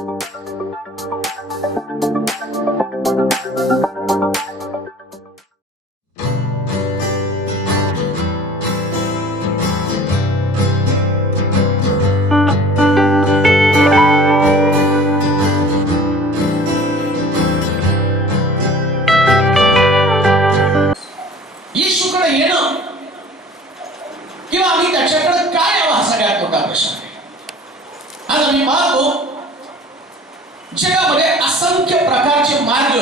येशूकडे येणं किंवा आम्ही त्याच्याकडे काय यावं हा सगळ्यात मोठा प्रश्न आहे. आज आम्ही पाहतो जगामध्ये असंख्य प्रकारचे मार्ग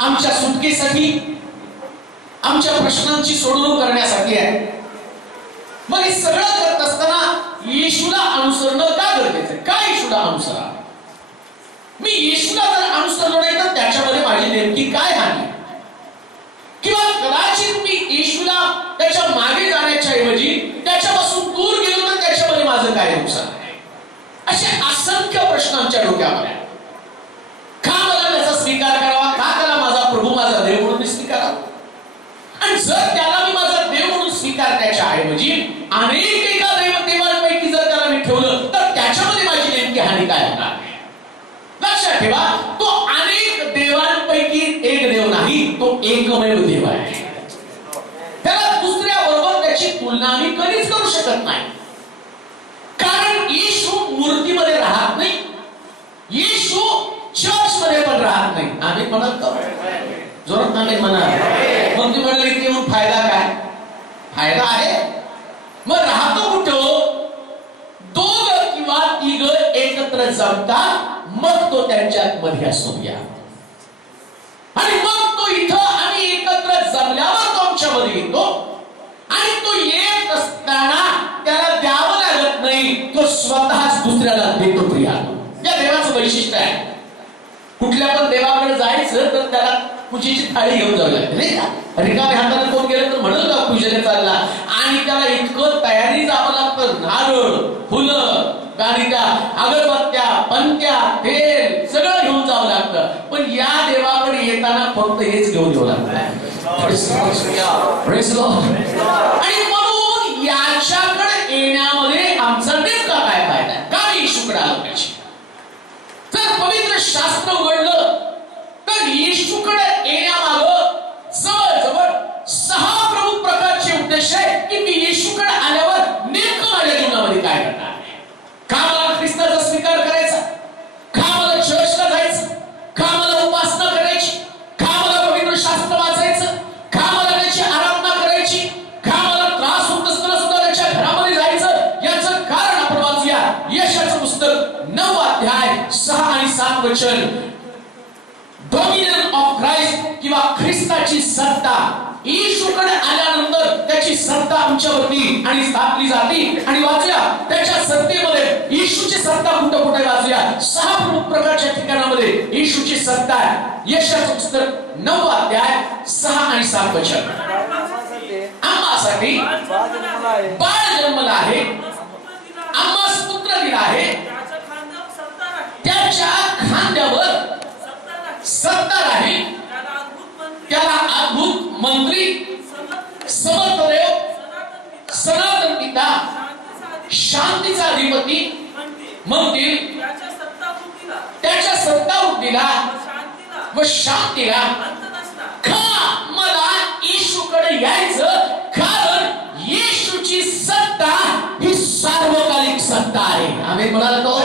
आमच्या सुटकेसाठी, आमच्या प्रश्नांची सोडवणूक करण्यासाठी आहे. मग हे सगळं करत असताना येशूला अनुसरणं का गरजेचं आहे? का येशूला अनुसरा? मी येशूला जर अनुसरलो नाही तर त्याच्यामध्ये माझी नेमकी काय हानी? किंवा कदाचित मी येशूला त्याच्या मागे जाण्याच्या ऐवजी त्याच्यापासून दूर गेलो तर त्याच्यामध्ये माझं काय नुकसान आहे? असे असंख्य प्रश्न आमच्या डोक्यामध्ये आहेत. का मला त्याचा स्वीकार करावा? का त्याला माझा प्रभू, माझा देव म्हणून स्वीकारावा? आणि जर त्याला मी माझा देव म्हणून स्वीकार त्याच्या ऐवजी अनेक एका देवांपैकी जर त्याला मी ठेवलं तर त्याच्यामध्ये माझी नेमकी हानी काय होणार? लक्षात ठेवा, तो अनेक देवांपैकी एक देव नाही, तो एकमेव देव आहे. त्याला दुसऱ्या बरोबर त्याची तुलना आम्ही कधीच करू शकत नाही. कारण येशू मूर्तीमध्ये राहत नाही, येशू चर्च मध्ये पण राहत नाही. आम्ही म्हणत जोरात आम्ही म्हणा. मग ती म्हणाली की मग फायदा काय? फायदा आहे. मग राहतो कुठं? दोघ किंवा तिघ एकत्र जमतात, मग तो त्यांच्यात मध्ये असतो या. आणि मग तो इथं आम्ही एकत्र जमल्यावर तो आमच्यामध्ये येतो. आणि तो येत असताना त्याला द्यावं लागत नाही, तो स्वतःच दुसऱ्याला देतो. प्रिया, या देवाचं वैशिष्ट्य आहे. कुठल्या पण देवाकडे जायचं तर त्याला पूजेची थाळी घेऊन जावी लागते, नाही का? रिकाम्या हाताने कोण गेलं तर म्हणलं का पूजेला चालला, आणि त्याला इतकं तयारी जावं लागतं. नारळ, फुलं, गाडीच्या अगरबत्त्या, पंत्या, तेल सगळं घेऊन जावं लागतं. पण या देवाकडे येताना फक्त हेच घेऊन येऊ लागतं. आणि म्हणून याच्याकडे येण्यामध्ये आमचा नेमका काय फायदा आहे? का येशूकडे आलो पाहिजे? जर पवित्र शास्त्र उघडलं तर येशूकडे येण्यामागं जवळजवळ 6 प्रमुख प्रकारचे उद्देश आहे की मी येशूकडे आल्यावर नेमकं माझ्या जीवनामध्ये काय करणार. का मला ख्रिस्ताचा स्वीकार करायचा? का मला चर्चला जायचं? का मला उपासना करायची? का मला पवित्र शास्त्र वाचायचं? का मला त्याची आराधना करायची? का मला त्रास होत असताना सुद्धा त्याच्या घरामध्ये जायचं? याचं कारण आपण वाचूया. यशाचं पुस्तक 9 अध्याय 6 आणि 7 वचन. डॉमिनन्स ऑफ ख्राइस्ट किंवा ख्रिस्ताची सत्ता. येशूकडे आल्यानंतर त्याची सत्ता आमच्यावरती आणि स्थापली जाते. आणि वाचूया त्याच्या सत्तेमध्ये येशूची सत्ता कुठं कुठे वाचूया. 6 प्रमुख प्रकारच्या ठिकाणामध्ये येशूची सत्ता आहे. यशाचं पुस्तक 9 अध्याय 6 आणि 7 वचन. आम्हासाठी बाळ जन्मला आहे, आम्हास पुत्र दिला आहे, त्याच्या खांद्यावर सत्ता राहील, त्याला अद्भुत मंत्री, समर्थ देव, सनातन पिता, शांतीचा अधिपती म्हणतील. त्याच्या सत्ता वृद्धीला व शांतीला. का मला येशूकडे यायचं? कारण येशूची सत्ता ही सार्वकालिक सत्ता आहे. आम्ही म्हणालो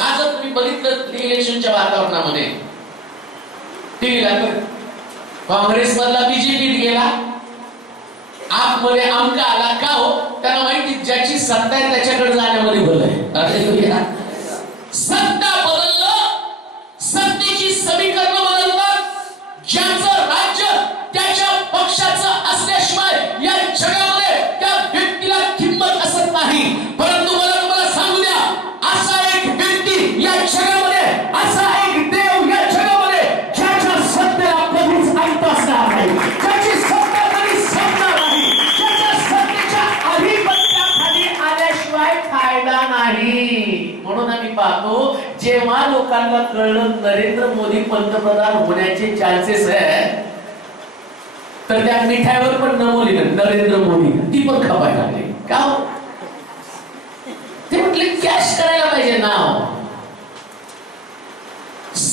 आज तुम्ही बघितलं इलेक्शनच्या वातावरणामध्ये टीव्हीला काँग्रेस मधला बीजेपीत गेला, आप मध्ये अमका आला. का हो? त्याला माहिती ज्याची सत्ता आहे त्याच्याकडे जाण्यामध्ये भलं आहे. सत्ता बदललं, सत्तेची समीकरण बदलतात. ज्याचं राज्य त्याच्या पक्षाचं असल्याशिवाय या जगामध्ये त्या व्यक्तीला किंमत असत नाही. परंतु मला तुम्हाला सांगू द्या, असा एक व्यक्ती या जगामध्ये, असा एक देव या जगामध्ये ज्याच्या सत्तेला कधीच अंत असणार नाही, ज्याची सत्ता कधी संपणार नाही, ज्याच्या सत्तेच्या अधिपत्याखाली आल्याशिवाय फायदा नाही. म्हणून आम्ही पाहतो जेव्हा लोकांना कळलं नरेंद्र मोदी पंतप्रधान होण्याचे चान्सेस आहे, तर त्या मिठाईवर पण नमवली नरेंद्र मोदी, ती पण खपायला लागली. का? ते म्हटले कॅश करायला पाहिजे नाव.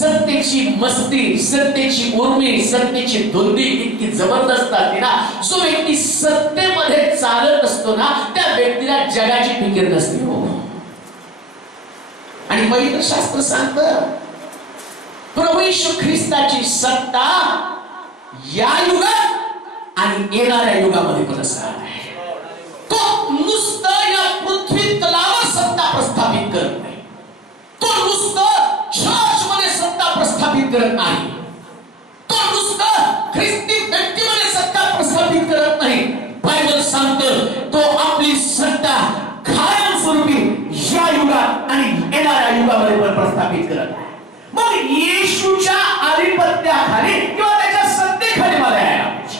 सत्तेची मस्ती, सत्तेची उर्मी, सत्तेची धुंदी इतकी जबरदस्त असते ना, जो व्यक्ती सत्तेमध्ये चालत असतो ना, त्या व्यक्तीला जगाची फिकीर नसते हो. आणि पवित्र शास्त्र सांगतं प्रभू येशू ख्रिस्ताची सत्ता या युगात आणि येणाऱ्या युगामध्ये पण असणार आहे. तो नुसतं या पृथ्वी तलावर सत्ता प्रस्थापित करत नाही, तो नुसतं चर्चमध्ये सत्ता प्रस्थापित करत नाही, तो नुसतं ख्रिस्ती व्यक्तीमध्ये सत्ता प्रस्थापित करत नाही. बायबल सांगतं तो आपली सत्ता कायमस्वरूपी या युगात आणि येणाऱ्या युगामध्ये पण प्रस्थापित करत आहे. मग येशूच्या आधिपत्याखाली किंवा त्याच्या सत्तेखाली मला यायला पाहिजे.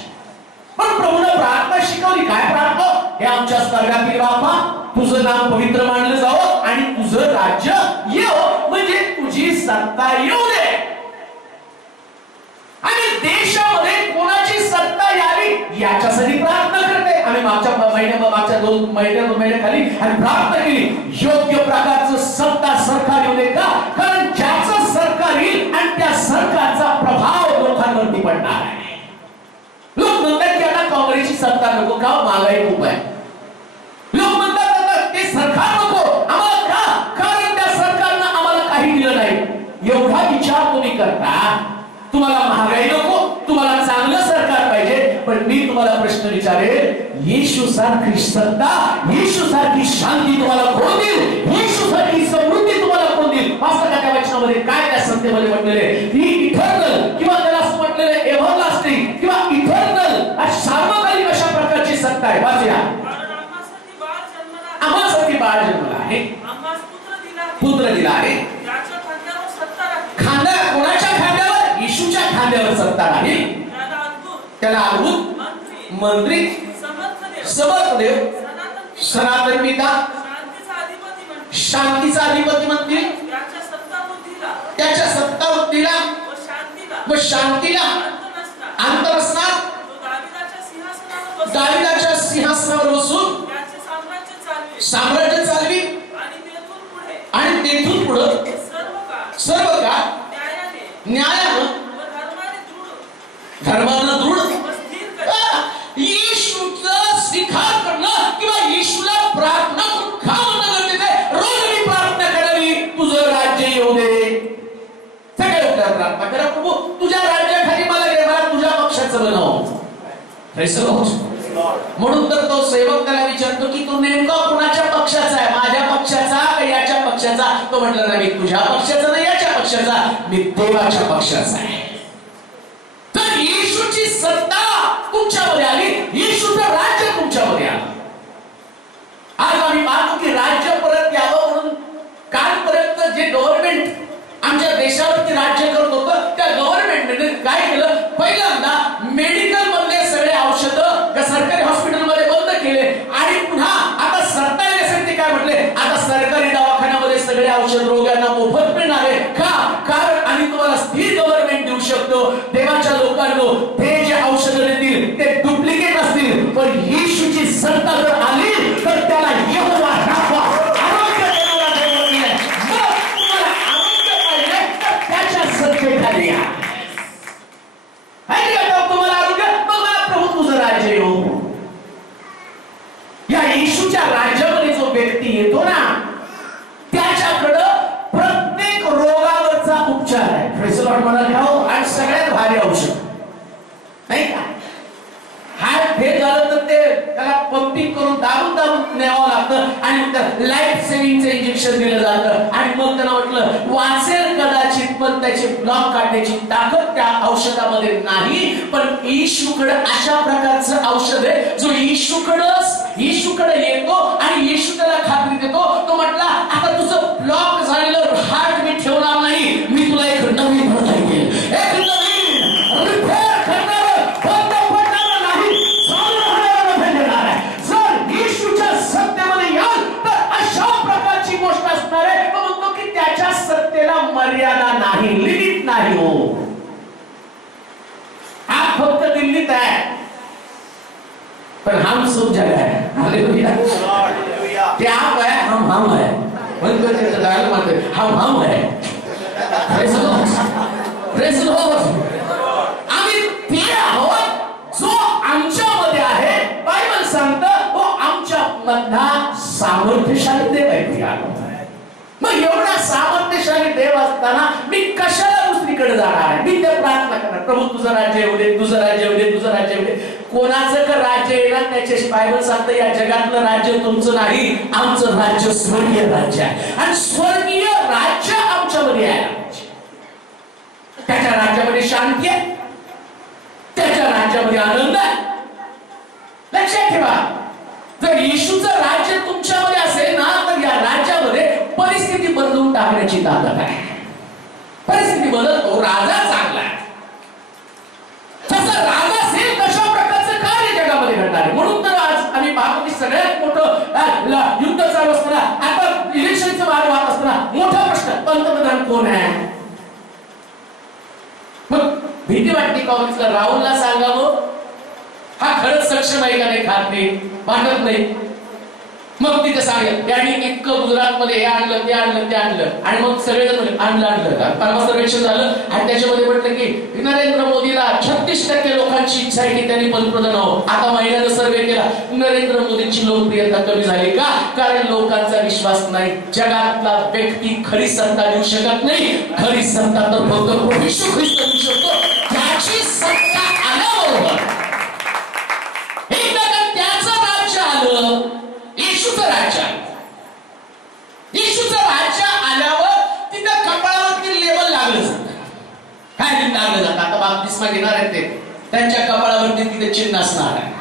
पण प्रभूने प्रार्थना शिकवली, काय प्रार्थना? हे आमच्या स्वर्गातील बापा, तुझं नाम पवित्र मानलं जावं आणि तुझं राज्य येवो, म्हणजे तुझी सत्ता येऊ दे. आणि देशामध्ये कोणाची सत्ता यावी याच्यासाठी प्रार्थना करते. आम्ही मागच्या 2 महिन्याखाली आणि प्रार्थना केली, योग्य प्रकारचं सत्ता सरकार येऊ दे. का? कारण ज्याचं सरकार येईल आणि त्या सरकारचा प्रभाव लोकांवरती पडणार आहे. लोक म्हणतात की आता काँग्रेसची सत्ता नको, का? महागाई खूप आहे. लोक म्हणतात ते सरकार नको आम्हाला, का? कारण त्या सरकारनं आम्हाला काही दिलं नाही. एवढा विचार तुम्ही करता, तुम्हाला महागाई नको, तुम्हाला चांगलं सरकार पाहिजे. पण मी तुम्हाला प्रश्न विचारेल, येशू सारखी सत्ता, येशू सारखी शांती तुम्हाला कोण देईल? येशू सारखी समृद्धी तुम्हाला कोण देईल? वाचता का त्या वचनामध्ये काय त्या सत्तेमध्ये म्हटलेले? ही इटर्नल किंवा त्याला असं म्हटलेलं एव्हरलास्टिंग किंवा इटर्नल सार्वकालिक अशा प्रकारची सत्ता आहे. वाचूया. आम्हासाठी बाळ जन्मला आहे, पुत्र दिला आहे. खांद्या कोणाच्या खांद्यावर? येशूच्या खांद्यावर सत्ता आहे. त्याला अद्भुत मंत्री, समर्थ देव, सनातन पिता, शांतीचा अधिपती म्हणतील. त्याच्या सत्ता बुद्धीला व शांतीला अंत नसणार. दाविदाच्या सिंहासनावर बसून साम्राज्य चालवी आणि तेथून पुढे सर्व का न्यायानं धर्मानं दृढ येशूचं स्वीकार करणं किंवा येशूला प्रार्थना करून का म्हणणं गरजेचं आहे? रोज मी प्रार्थना करावी, तुझं राज्य येऊ दे. सगळे उठल्या प्रार्थना करा, प्रभू तुझ्या राज्याखाली मला घे, मला तुझ्या पक्षाचं बनव. म्हणून तर तो सेवक त्याला विचारतो की तू नेमका कुणाच्या पक्षाचा आहे? माझ्या पक्षाचा का याच्या पक्षाचा? तो म्हटलं नाही, मी तुझ्या पक्षाचा नाही, याच्या पक्षाचा, मी देवाच्या पक्षाचा आहे. तर येशूची सत्ता तुमच्यामध्ये आली, येशूचं राज्य तुमच्यामध्ये आलं. आज आम्ही पाहतो की राज्य परत यावं म्हणून कालपर्यंत जे गव्हर्नमेंट आमच्या देशावरती राज्य करत होतं, त्या गव्हर्नमेंटने काय केलं? पहिल्यांदा मेडिकल मधले सगळे औषधं सरकारी हॉस्पिटलमध्ये बंद केले आणि पुन्हा आता सत्ता येण्यासाठी काय म्हटले? आता सरकारी दवाखान्यामध्ये सगळे औषध रोग्यांना मोफत मिळणार आहे. का? कारण आम्ही तुम्हाला स्थिर गव्हर्नमेंट देऊ शकतो. देवाच्या लोकांनो, ते जे औषध देतील ते डुप्लिकेट असतील, पण येशूची सत्ता जर आली तर त्याला यहोवा राहा आरोग्य देणारा देव आहे. मग तुम्हाला आरोग्य पाहिजे तर त्याच्या सत्तेखाली या. तुम्हाला आरोग्य, मग मला प्रभू तुझं राज्य येऊ. या येशूच्या राज्यामध्ये जो व्यक्ती येतो ना, त्याच्याकडं प्रत्येक रोगावरचा उपचार आहे. आणि सगळ्यात भारी औषध नाही का? हार्ट फेल झालं तर ते त्याला पंपिंग करून दाबून दाबून न्यावं लागतं आणि लाईफ सेव्हिंगचं इंजेक्शन दिलं जातं. आणि मग त्यांना म्हटलं वाचेल कदाचित, पण त्याचे ब्लॉक काढण्याची ताकद त्या औषधामध्ये नाही. पण येशूकडे अशा प्रकारचं औषध आहे जो येशूकडे येतो आणि येशू त्याला खात्री देतो. तो म्हटला आता तुझं ब्लॉक झालेलं हार्ट मी ठेवणार नाही, मी तुला एक नवीन हृदय देईल, एक नवीन रिपेअर करणार, बंद पडणार नाही, चालू राहणार देणार आहे. जर येशूच्या सत्तेमध्ये याल तर अशा प्रकारची गोष्ट असणार आहे. तो म्हणतो की त्याच्या सत्तेला मर्यादा नाही, लिमिट नाही. हो, आप फक्त दिल्लीत आहे पर हम सब जगह है. हालेलुया. ते आप है, हम है. हम है. असताना मी कशाला दुसरीकडे जाणार आहे? मी ते प्रार्थना करणार, प्रभू तुझं राज्य येऊ दे, तुझं राज्य येऊ दे, तुझं राज्य येऊ दे. कोणाचं का राज्य येणार त्याच्याशी बायबल सांगतं या जगातलं राज्य तुमचं नाही, आमचं राज्य स्वर्गीय राज्य आहे आणि स्वर्गीय राज्य आमच्यामध्ये आहे. त्याच्या राज्यामध्ये शांती आहे, त्याच्या राज्यामध्ये आनंद आहे. लक्षात ठेवा, जर येशूचं राज्य तुमच्यामध्ये असेल ना तर या राज्यामध्ये परिस्थिती बदलून टाकण्याची ताकद आहे. परिस्थिती बदलतो, राजा चांगला आहे. जसं राजा असेल तशा प्रकारचं कार्य जगामध्ये घडणार आहे. म्हणून तर आज आम्ही पाहतो की सगळ्यात मोठं युद्ध चालू असताना, आता इलेक्शनचं वाद वाहत असताना मोठा प्रश्न, पंतप्रधान कोण आहे? मग भीती वाटते काँग्रेसला, राहुलला सांगावं हा खरंच सक्षम आहे का नाही, खात नाही, वाटत नाही. मग तिथे सांगेल त्यांनी इतकं गुजरातमध्ये हे आणलं, ते आणलं, ते आणलं, आणि मग सगळेजण आणलं परवा सर्वेक्षण झालं आणि त्याच्यामध्ये म्हटलं की नरेंद्र मोदीला 36% लोकांची इच्छा आहे की त्यांनी पंतप्रधान व्हावं. आता महिन्यानं सर्वे केला, नरेंद्र मोदींची लोकप्रियता कमी झाली का? कारण लोकांचा विश्वास नाही. जगातला व्यक्ती खरी सत्ता देऊ शकत नाही, खरी सत्ता तर फक्त प्रभू येशू ख्रिस्त देऊ शकतो. त्याची सत्ता आल्याबरोबर त्याचं राज्य आलं, येशूचं राज्य आलं. येशूचं राज्य आल्यावर तिथं कपाळावरती लेबल लागलं जातं. काय लागलं जातं? आता बाप्तिस्मा घेणार आहेत ते, त्यांच्या कपाळावरती तिथे चिन्ह असणार आहे.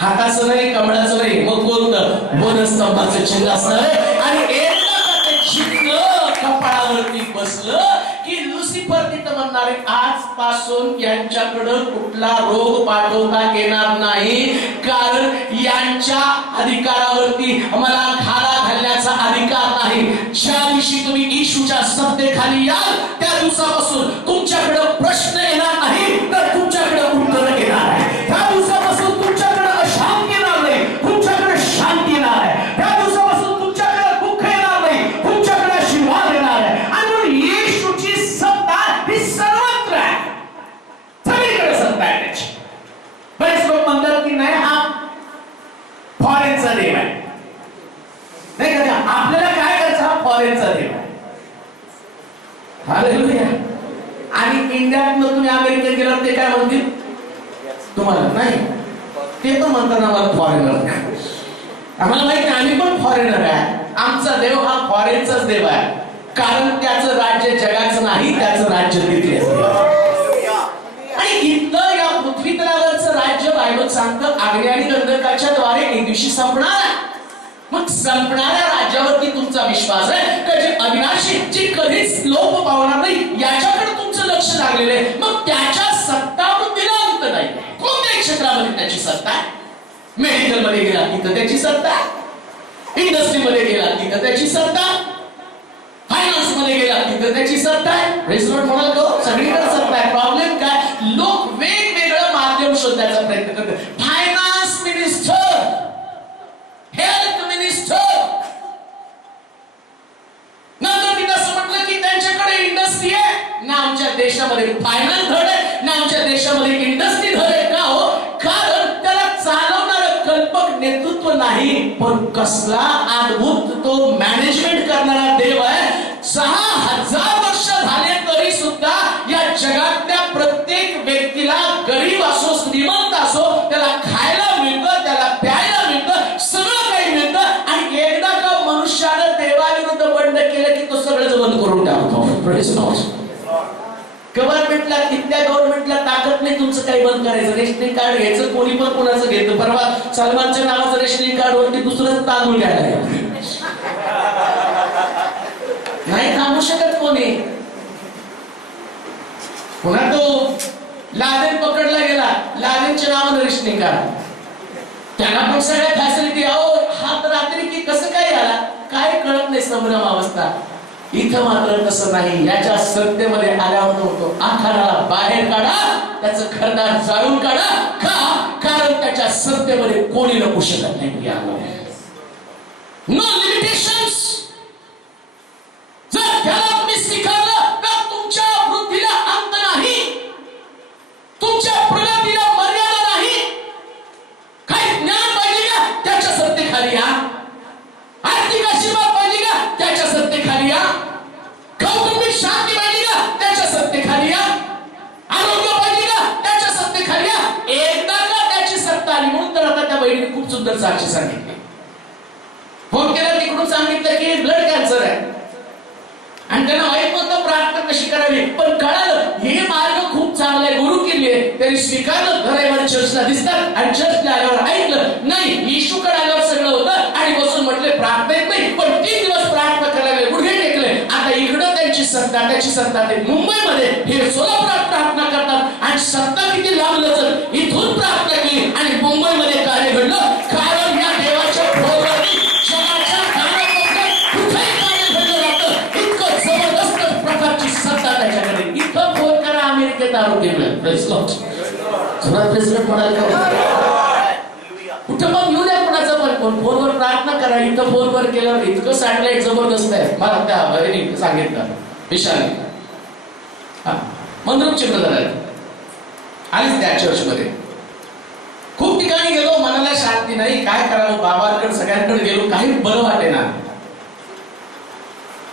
हाताचं नाही, कमळाचं नाही, मग कोणतं? वनस्तंभाचं चिन्ह असणार आहे. आणि एकदा ते चिन्ह कपाळावरती बसलं की लुसिफर तिथं म्हणणार आहे आजपासून यांच्याकडं कुठला रोग पाठवता येणार नाही, कारण यांच्या अधिकारावरती मला घाला घालण्याचा अधिकार नाही. ज्या दिवशी तुम्ही येशूच्या सत्तेखाली याल त्या दिवसापासून तुमच्याकडे प्रश्न येणार नाही, तर तुमच्याकडे उत्तर येणार आहे. त्या दिवसापासून तुमच्याकडे अशांती येणार नाही, तुमच्याकडे शांती येणार आहे. त्या दिवसापासून तुमच्याकडे दुःख येणार नाही, तुमच्याकडे आशीर्वाद येणार आहे. आणि म्हणून येशूची सत्ता ही सर्वत्र आहे, सगळीकडे सत्ता आहे त्याची. बरेच लोक म्हणतात की नाही हा फॉरेनचा देव आहे, नाही का? आपल्याला काय करायचं? हा फॉरेनचा देव आहे. हालेलुया. आणि इंडियातनं तुम्ही अमेरिकेत गेलात ते काय म्हणतील तुम्हाला? नाही, ते पण म्हणतात आम्हाला फॉरेनर. आम्हाला माहिती आहे, आम्ही पण फॉरेनर आहे. आमचा देव हा फॉरेनचाच देव आहे, कारण त्याचं राज्य जगाचं नाही, त्याचं राज्य तिथलं. आणि इथलं या पृथ्वी तलावरचं राज्य बायबल सांगतं आग्ने आणि गंधकाच्या द्वारे एक दिवशी संपणार. मग संपणाऱ्या राज्यावरती तुमचा विश्वास आहे का? जे अविनाशी, जे कधीच लोप पावणार नाही, याच्याकडे तुमचं लक्ष लागलेलं आहे. मग त्याच्या सत्ता बुद्धीला अंत नाही. कोणत्याही क्षेत्रामध्ये त्याची सत्ता आहे. मेडिकल मध्ये गेला तिथं त्याची सत्ता, इंडस्ट्रीमध्ये गेला तिथं त्याची सत्ता, फायनान्स मध्ये गेला तिथं त्याची सत्ता आहे. रेस्टॉरंट म्हणाल का सगळीकडे सत्ता आहे. प्रॉब्लेम काय? लोक वेगवेगळं माध्यम शोधण्याचा प्रयत्न करतात. फायनान्स मिनिस्टर, हेल्थ मिनिस्टर, नंतर तिथं असं म्हटलं की त्यांच्याकडे इंडस्ट्री आहे ना. आमच्या देशामध्ये फायनान्स धड आहे ना, आमच्या देशामध्ये इंडस्ट्री धड आहे. का हो? कारण त्याला चालवणारं कल्पक नेतृत्व नाही, पण कसला अद्भुत तो मॅनेजमेंट करणारा देव आहे. 6000 वर्ष झाले तरी सुद्धा या जगातल्या प्रत्येक व्यक्तीला, गरीब असो श्रीमंत असो, त्याला खायला मिळतं, त्याला प्यायला मिळतं, सगळं काही मिळतं. आणि एकदा का मनुष्यानं देवाविरुद्ध बंड केलं की तो सगळं बंद करून टाकतो. गव्हर्नमेंटला, तिथल्या गव्हर्नमेंटला ताकद नाही तुमचं काही बंद करायचं. रेशनिंग कार्ड घ्यायचं, कोणी पण कोणाचं घेतं. परवा सलमानच्या नावाचं रेशनिंग कार्ड वरती दुसरंच तांदूळ घ्यायला नाही थांबू शकत कोणी. पुन्हा तो लादेन पकडला गेला, लादेनच्या नावानं रेशनिंग कार्ड, त्यांना पण सगळ्या फॅसिलिटी. अहो हा तर रात्री की कसं काय आला काय कळत नाही, संभ्रम अवस्था. इथं मात्र तसं नाही. याच्या सत्तेमध्ये आल्यावर होतो आखाडाला बाहेर काढा, त्याचं घरदार जाळून काढा. का? कारण त्याच्या सत्तेमध्ये कोणी लपू शकत नाही. No limitations. जर त्याला तुम्ही स्वीकारलं तर तुमच्या वृद्धीला अंत नाही, तुमच्या प्रगतीला मर्यादा नाही. काही ज्ञान पाहिजे का? त्याच्या सत्तेखाली या. आर्थिक आशीर्वाद पाहिजे का? त्याच्या सत्तेखाली या. कौटुंबिक सुद्धा साक्षी सांगितली. फोन केला तिकडून सांगितलं की ब्लड कॅन्सर आहे आणि त्यांना माहित नव्हतं प्रार्थना कशी करावी, पण कळालं हे मार्ग खूप चांगला आहे, गुरु केली आहे. त्यांनी स्वीकारलं. घरावर चर्चला दिसतात आणि चर्चला आल्यावर ऐकलं नाही, येशूकडे आल्यावर सगळं होतं आणि बसून म्हटले प्रार्थनेत नाही, पण 3 दिवस प्रार्थना करायला गुडघे टेकले. आता इकडं त्यांची सत्ता, त्याची सत्ता ते मुंबईमध्ये हे सोलापुरात प्रार्थना करतात आणि सत्ता किती लांबलं तर इथून प्रार्थना केली आणि मुंबईमध्ये कार्य घडलं. कारण या देवाच्या प्रोग्रामनी जगाच्या कानाकोपऱ्यात कुठेही कार्य घडलं जातं. इतकं जबरदस्त प्रकारची सत्ता त्याच्याकडे. इथं फोन करा अमेरिकेत आरोग्य मिळेल. प्रेसिडेंट म्हणाल का कुठं मग येऊ द्या कोणाचं पण फोनवर प्रार्थना करा. इथं फोनवर केल्यावर इतकं सॅटेलाइट जबरदस्त आहे. मला त्या बहिणी सांगितलं विशाल मनरूप चित्रधर आलीच त्या चर्चमध्ये. खूप ठिकाणी गेलो, मनाला शांती नाही, काय करावं, बाबांकडे सगळ्यांकडे गेलो, काही बरं वाटे ना.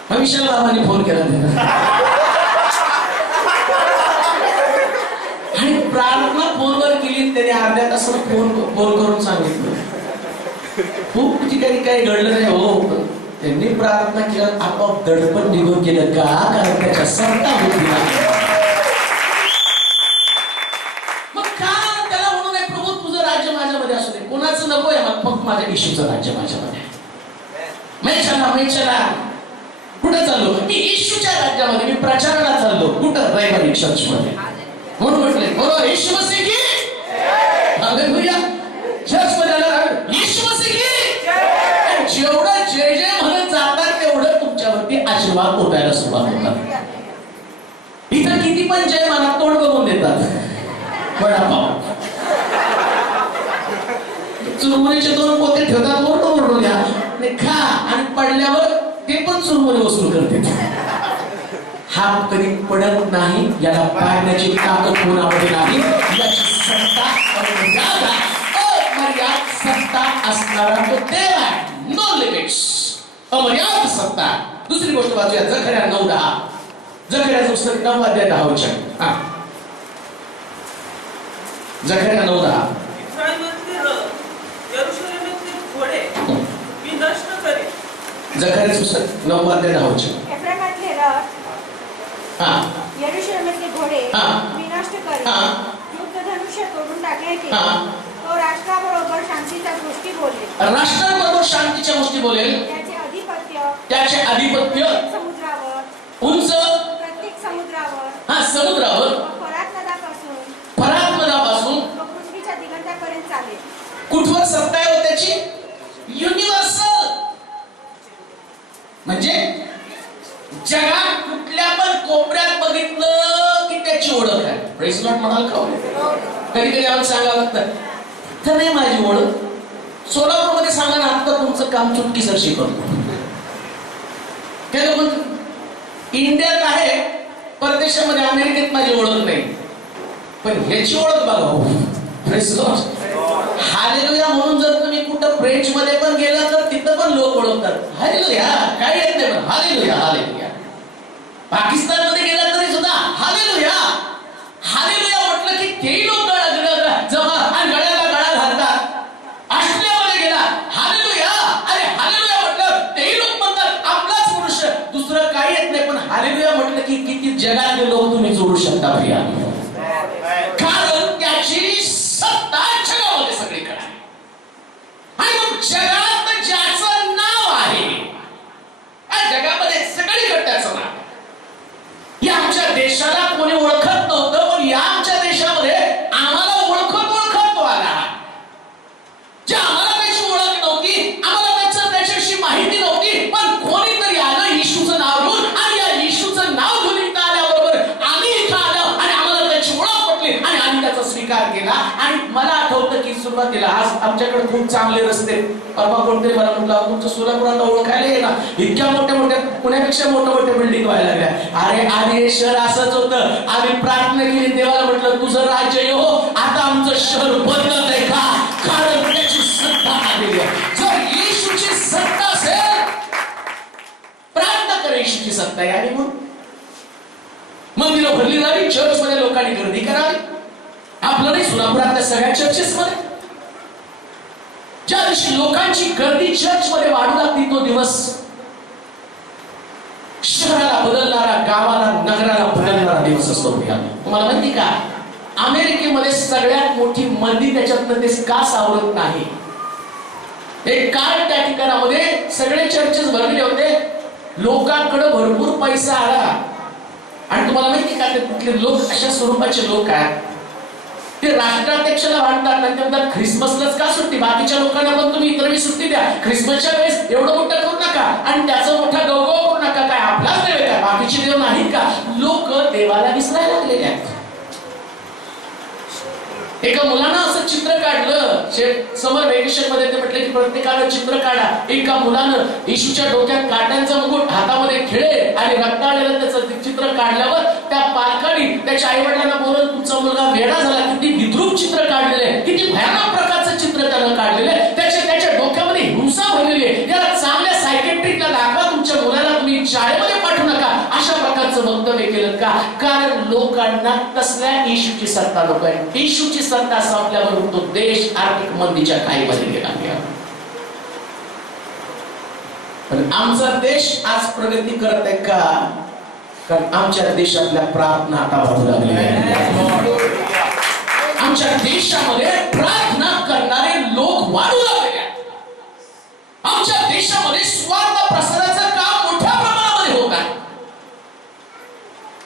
मग विशाल बाबांनी फोन केला आणि प्रार्थना फोनवर केली. त्याने अर्ध्या तासाला फोन करून सांगितलं खूप ठिकाणी काही घडलं नाही हो. त्यांनी प्रार्थना केलं, आपोआप दडपण निघून गेलं का, कारण त्याच्या सत्ता होती. मग का त्याला म्हणून आहे प्रभू तुझं राज्य माझ्यामध्ये असू दे. कोणाचं नको आहे मला, फक्त माझ्या येशूचं राज्य माझ्यामध्ये. मैचला कुठे चाललो मी, येशूच्या राज्यामध्ये. मी प्रचाराला चाललो. कुठं? रविवारी चर्चमध्ये. म्हणून म्हटले बरोबर येशू मसीह की हालेलुया. चर्चमध्ये आल्यावर येशू मसीह की. जेवढं जय जय म्हणत जातात तेवढं तुमच्यावरती आशीर्वाद उठायला सुरुवात होतात. इथं किती पण जय म्हणा तोंड बघून देतात. वडापाव चुरमुरीचे 2 पोते ठेवतात, ओरडून घ्या खा आणि पडल्यावर ते पण चुरमुरी वसूल करते. हा कधी पडत नाही, याला पाडण्याची ताकद कोणामध्ये नाही. याची सत्ता अमर्याद सत्ता असणारा तो देव आहे. नो लिमिट्स, अमर्याद सत्ता. दुसरी गोष्ट वाचूया जकर्या 9:10. जकर्याचं पुस्तक 9 अध्याय 10 वचन. जकर्या 9:10. जकर्याचं पुस्तक 9 अध्याय 10 वचन. यरूशलेमातले घोडे मी नष्ट करेन. युद्ध धनुष्य तोडून टाकण्याचे तो राष्ट्राबरोबर शांतीच्या गोष्टी बोलेल. राष्ट्राबरोबर शांतीच्या गोष्टी बोलेल. त्याचे आधिपत्य समुद्रावर, उंच प्रत्येक समुद्रावर, समुद्रावर, फरात नदापासून पृथ्वीच्या दिगंतापर्यंत चालेल. कुठवर सत्ता आहे हो त्याची? युनिव्हर्सल. म्हणजे जगात कुठल्या पण कोपऱ्यात बघितलं की त्याची ओळख आहे. प्रेस लॉर्ड म्हणाल का? कधी कधी आम्हाला सांगावं लागतं तर नाही माझी ओळख. सोलापूरमध्ये सांगा ना, आता तुमचं काम चुटकी सरशी करतो. ते लोक इंडियात आहे, परदेशामध्ये अमेरिकेत माझी ओळख नाही, पण ह्याची ओळख बघा. Press Lord hallelujah. म्हणून जर तुम्ही कुठं फ्रेंच मध्ये पण गेला तर तिथं पण लोक ओळखतात. हालेलुया, काय येत नाही पण हालेलुया हालेलुया. पाकिस्तान मध्ये गेला तरी सुद्धा हालेलुया हालेलुया म्हटलं की तेही लोक जमा आणि गळ्याला गळा घालतात. ऑस्ट्रेलियामध्ये गेला हालेलुया, अरे हालेलुया म्हटलं तेही लोक म्हणतात आपलाच पुरुष. दुसरं काही येत नाही पण हालेलुया म्हटलं की किती जगातले लोक तुम्ही जोडू शकता भैया. कारण त्याची सत्ता जगामध्ये सगळीकडे आहे. आणि मग जगात ज्याचं नाव आहे, जगामध्ये सगळीकडे त्याचं नाव. या आमच्या देशाला कोणी ओळखत नव्हतं, पण या आमच्या देशामध्ये आम्हाला ओळखत तो आला. जे आम्हाला त्याची ओळख नव्हती, आम्हाला त्याच्याशी माहिती नव्हती, पण कोणीतरी आलं येशूचं नाव घेऊन आणि या येशूचं नाव घेऊन इथं आल्याबरोबर आम्ही इथं आलो आणि आम्हाला त्याची ओळख पटली आणि आम्ही त्याचा स्वीकार केला. आणि मला आठवतं की सुरुवातीला आज आमच्याकडे खूप चांगले रस्ते. परवा कोणतरी मला म्हटलं तुमचं सोलापुराला ओळखायला ये ना, इतक्या मोठ्या मोठ्या पुण्यापेक्षा मोठ्या बिल्डिंग व्हायला लागल्या. अरे आधी शहर असंच होतं. आम्ही प्रार्थना केली, देवाला म्हटलं तुझं राज्य येऊ, आता आमचं शहर बदलत आहे का, कारण त्याची सत्ता आलेली आहे. जर येशूची सत्ता असेल, प्रार्थना कर येशूची सत्ता आहे. आणि मग मंदिरं भरली जावी, चर्च मध्ये लोकांनी गर्दी करावी. आपलं नाही, सोलापुरातल्या सगळ्या चर्चेस मध्ये ज्या दिवशी लोकांची गर्दी चर्चमध्ये वाढू लागली तो दिवस शहराला बदलणारा, गावाला, नगराला बदलणारा दिवस असतो. तुम्हाला माहिती का, अमेरिकेमध्ये सगळ्यात मोठी मंदी त्याच्यातनं ते का सावरत नाही. एक काळ त्या ठिकाणामध्ये सगळे चर्चेस भरले होते, लोकांकडे भरपूर पैसा आला आणि तुम्हाला माहिती का ते तिथले लोक अशा स्वरूपाचे लोक आहेत, ते राष्ट्राध्यक्षाला भांडतात आणि ते म्हणतात ख्रिसमसलाच का सुट्टी, बाकीच्या लोकांना पण तुम्ही इतर वेळी सुट्टी द्या, ख्रिसमसच्या वेळेस एवढं मोठं करू नका आणि त्याचा मोठा गौगव करू नका. काय आपलाच देव आहे का, बाकीचे देव नाहीत का. लोक देवाला विसरायला लागलेले आहेत. एका मुलानं असं चित्र काढलं, समर व्हॅकेशन मध्ये ते म्हटले की प्रत्येकानं चित्र काढा. एका मुलानं येशूच्या डोक्यात काट्यांचा मुकुट, हातामध्ये खिळे आणि रक्ताळलेलं त्याचं चित्र काढल्यावर त्या पालकांनी त्याच्या आई वडिलांना बोलून तुमचा मुलगा वेडा झाला, किती विद्रूप चित्र काढलेलं आहे, किती भयानक प्रकारचं चित्र त्यानं काढलेलं आहे, त्याच्या डोक्यामध्ये हिंसा भरलेली आहे, याला चांगल्या सायकेट्रिकला दाखवा, तुमच्या मुलाला तुम्ही शाळेमध्ये पाठवू नका, अशा प्रकारचं वक्तव्य केलं. का? कारण लोकांना तसल्या येशूची सत्ता नको आहे. येशूची सत्ता संपल्यावर तो देश आर्थिक मंदीच्या खाईमध्ये गेला. पण आमचा देश आज प्रगती करत आहे का? कारण आमच्या देशातल्या प्रार्थना आता वाढू लागल्या. आमच्या देशामध्ये प्रार्थना करणारे लोक वाढू लागले. आमच्या देशामध्ये स्वार्थ प्रसाराचं काम मोठ्या प्रमाणामध्ये होत आहे.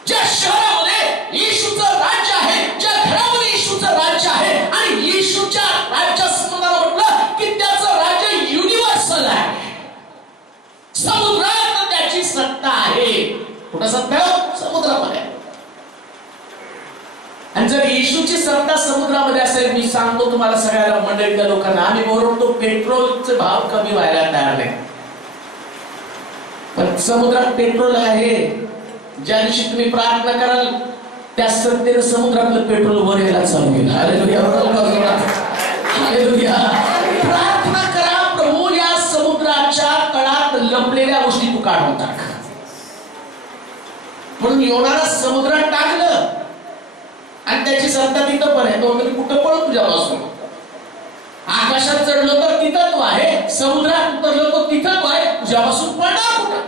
ज्या शहरामध्ये येशूचं राज्य आहे, ज्या घरामध्ये येशूचं राज्य आहे आणि येशूच्या राज्यासंबंधाला म्हटलं की त्याचं राज्य युनिव्हर्सल आहे. समुद्रात त्याची सत्ता आहे. कुठं सत्ता आहे? समुद्रामध्ये. आणि जर येशूची सत्ता समुद्रामध्ये असेल, मी सांगतो तुम्हाला सगळ्याला, मंडळीतल्या लोकांना, आम्ही बोलतो पेट्रोलचे भाव कमी व्हायला तयार नाही, पण समुद्रात पेट्रोल आहे. ज्या दिवशी तुम्ही प्रार्थना कराल त्या सत्तेनं समुद्रातलं पेट्रोल वर यायला चालू होईल. Hallelujah, hallelujah. प्रार्थना करा, प्रभू या समुद्राच्या तळात लपलेल्या गोष्टी तू काढून टाक. म्हणून योनाला समुद्रात टाकलं आणि त्याची सत्ता तिथं पण आहे. तो तरी कुठं पळ तुझ्यापासून. आकाशात चढलो तर तिथं तो आहे, समुद्रात उतरलो तो तिथं तो आहे, तुझ्यापासून पळणार कुठं.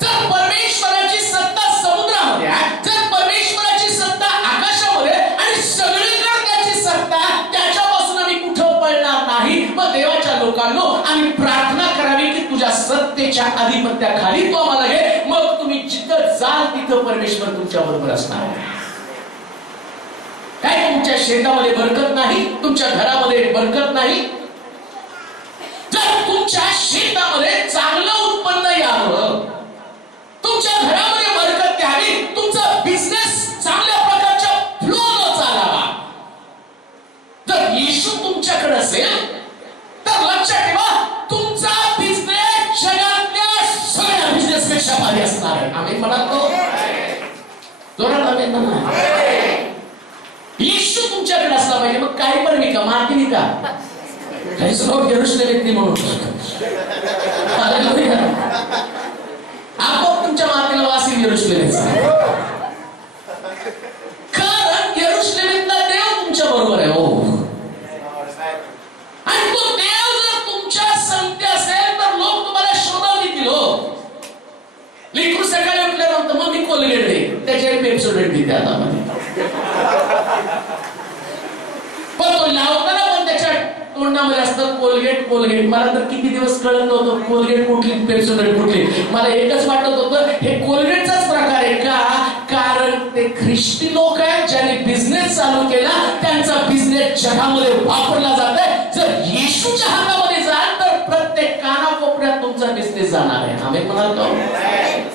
जर परमेश्वराची सत्ता समुद्रामध्ये आहे, जर परमेश्वराची सत्ता आकाशामध्ये आणि सगळीकडे त्याची सत्ता, त्याच्यापासून आम्ही कुठं पळणार नाही. मग देवाच्या लोकांनो, आम्ही प्रार्थना करावी की तुझ्या सत्तेच्या आधिपत्याखाली तो आम्हाला घे. मग तुम्ही जिथं जाल तिथं परमेश्वर तुमच्या बरोबर असणार. काय तुमच्या शेतामध्ये बरकत नाही, तुमच्या घरामध्ये बरकत नाही. जर तुमच्या शेतामध्ये चांगलं उत्पन्न यावं, तुमच्या घरामध्ये बरकत यावी, तुमचा बिझनेस चांगल्या प्रकारच्या फ्लोनं चालावा, जर येशू तुमच्याकडे असेल तर लक्षात ठेवा, तुमचा बिझनेस जगातल्या सगळ्या बिझनेसपेक्षा भारी असणार आहे. आम्ही म्हणालो जोरात आम्ही म्हणा. येशू तुमच्याकडे असला पाहिजे. मग काय पण विका, माती विका, काहीच लोक येरुशलेम येत नाही म्हणून आपोआप तुमच्या मातीला वासी येरुशलेमचा. कारण येरुशलेमचा देव तुमच्या बरोबर आहे. हो, आणि तो देव जर तुमच्या संगती असेल तर लोक तुम्हाला शोधून देतील. हो, लेकरू सकाळी उठल्यानंतर मग मी कोलगेट दे, त्याच्यावर पेप्सोडेट देते आता मध्ये. पण तो लावताना पण त्याच्या तोंडामध्ये असतं कोलगेट कोलगेट. मला तर किती दिवस कळत नव्हतं कोलगेट कुठली पेप्सोडेट कुठली. मला एकच वाटत होतं हे कोलगेटचाच प्रकार आहे का. कारण ते ख्रिस्ती लोक आहेत ज्यांनी बिझनेस चालू केला, त्यांचा बिझनेस जगामध्ये वापरला जात आहे. जर येशूच्या हातामध्ये जाल तर प्रत्येक कानाकोपऱ्यात तुमचा बिझनेस जाणार आहे. आम्ही म्हणालो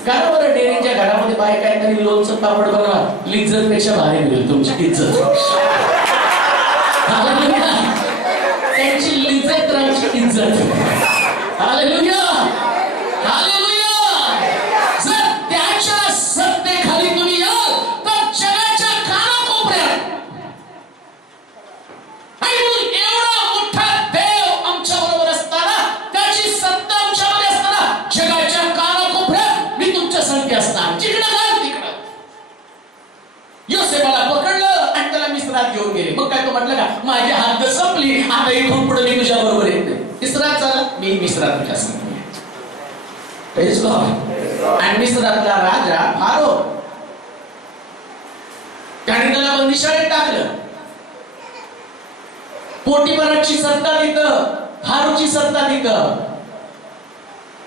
कारण बरं डेअरीच्या घरामध्ये बाय काहीतरी लोणचं पापड बनवा, लिज्जत पेक्षा भारी मिळेल तुमची इज्जत. त्यांची लिज्जत राहायची इज्जत. Hallelujah, hallelujah. जर त्याच्या सत्तेखाली तुम्ही याल तर जगाच्या कानाकोपऱ्यात, आणि एवढा मोठा देव आमच्या बरोबर असताना, त्याची सत्ता आमच्यामध्ये असताना, जगाच्या कानाकोपऱ्यात मी तुमच्या संगती असणार. जिकडे जाल तिकडं. योसेफाला पकडलं आणि त्याला मिस्रात घेऊन गेले. मग काय तो म्हटलं का माझी हद्द संपली, आता इथून पुढे तुझ्या बरोबर येत नाही. तिसरा चाल मी मिश्रा तुझ्या संग. आणि मिश्रातला राजा फारो, त्याने त्याला बंदिशाळेत टाकलं. पोटीपराची सत्ता तिथं, फारूची सत्ता तिथं.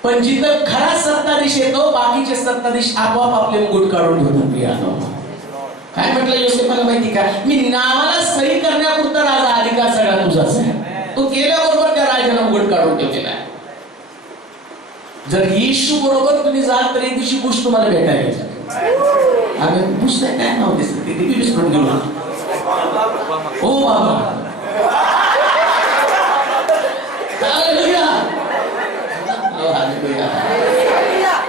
पण जिथं खरा सत्ताधीश येतो बाकीचे सत्ताधीश आपोआप आपले मुकुट काढून घेऊन प्रियानो. काय म्हटलं योसेफाला माहिती का? मी नावाला सही करण्यापुरता राजा, अधिकार सगळा तुझाच आहे. तो केल्याबरोबर त्या राजाला मुकुट काढून ठेवलेला आहे. जर येशू बरोबर तुम्ही जाल तर एक दिवशी गोष्ट तुम्हाला भेटायला येईल. आम्ही पुस्तक काय नाव दिसत ते विसरून गेलो. हो बाबा,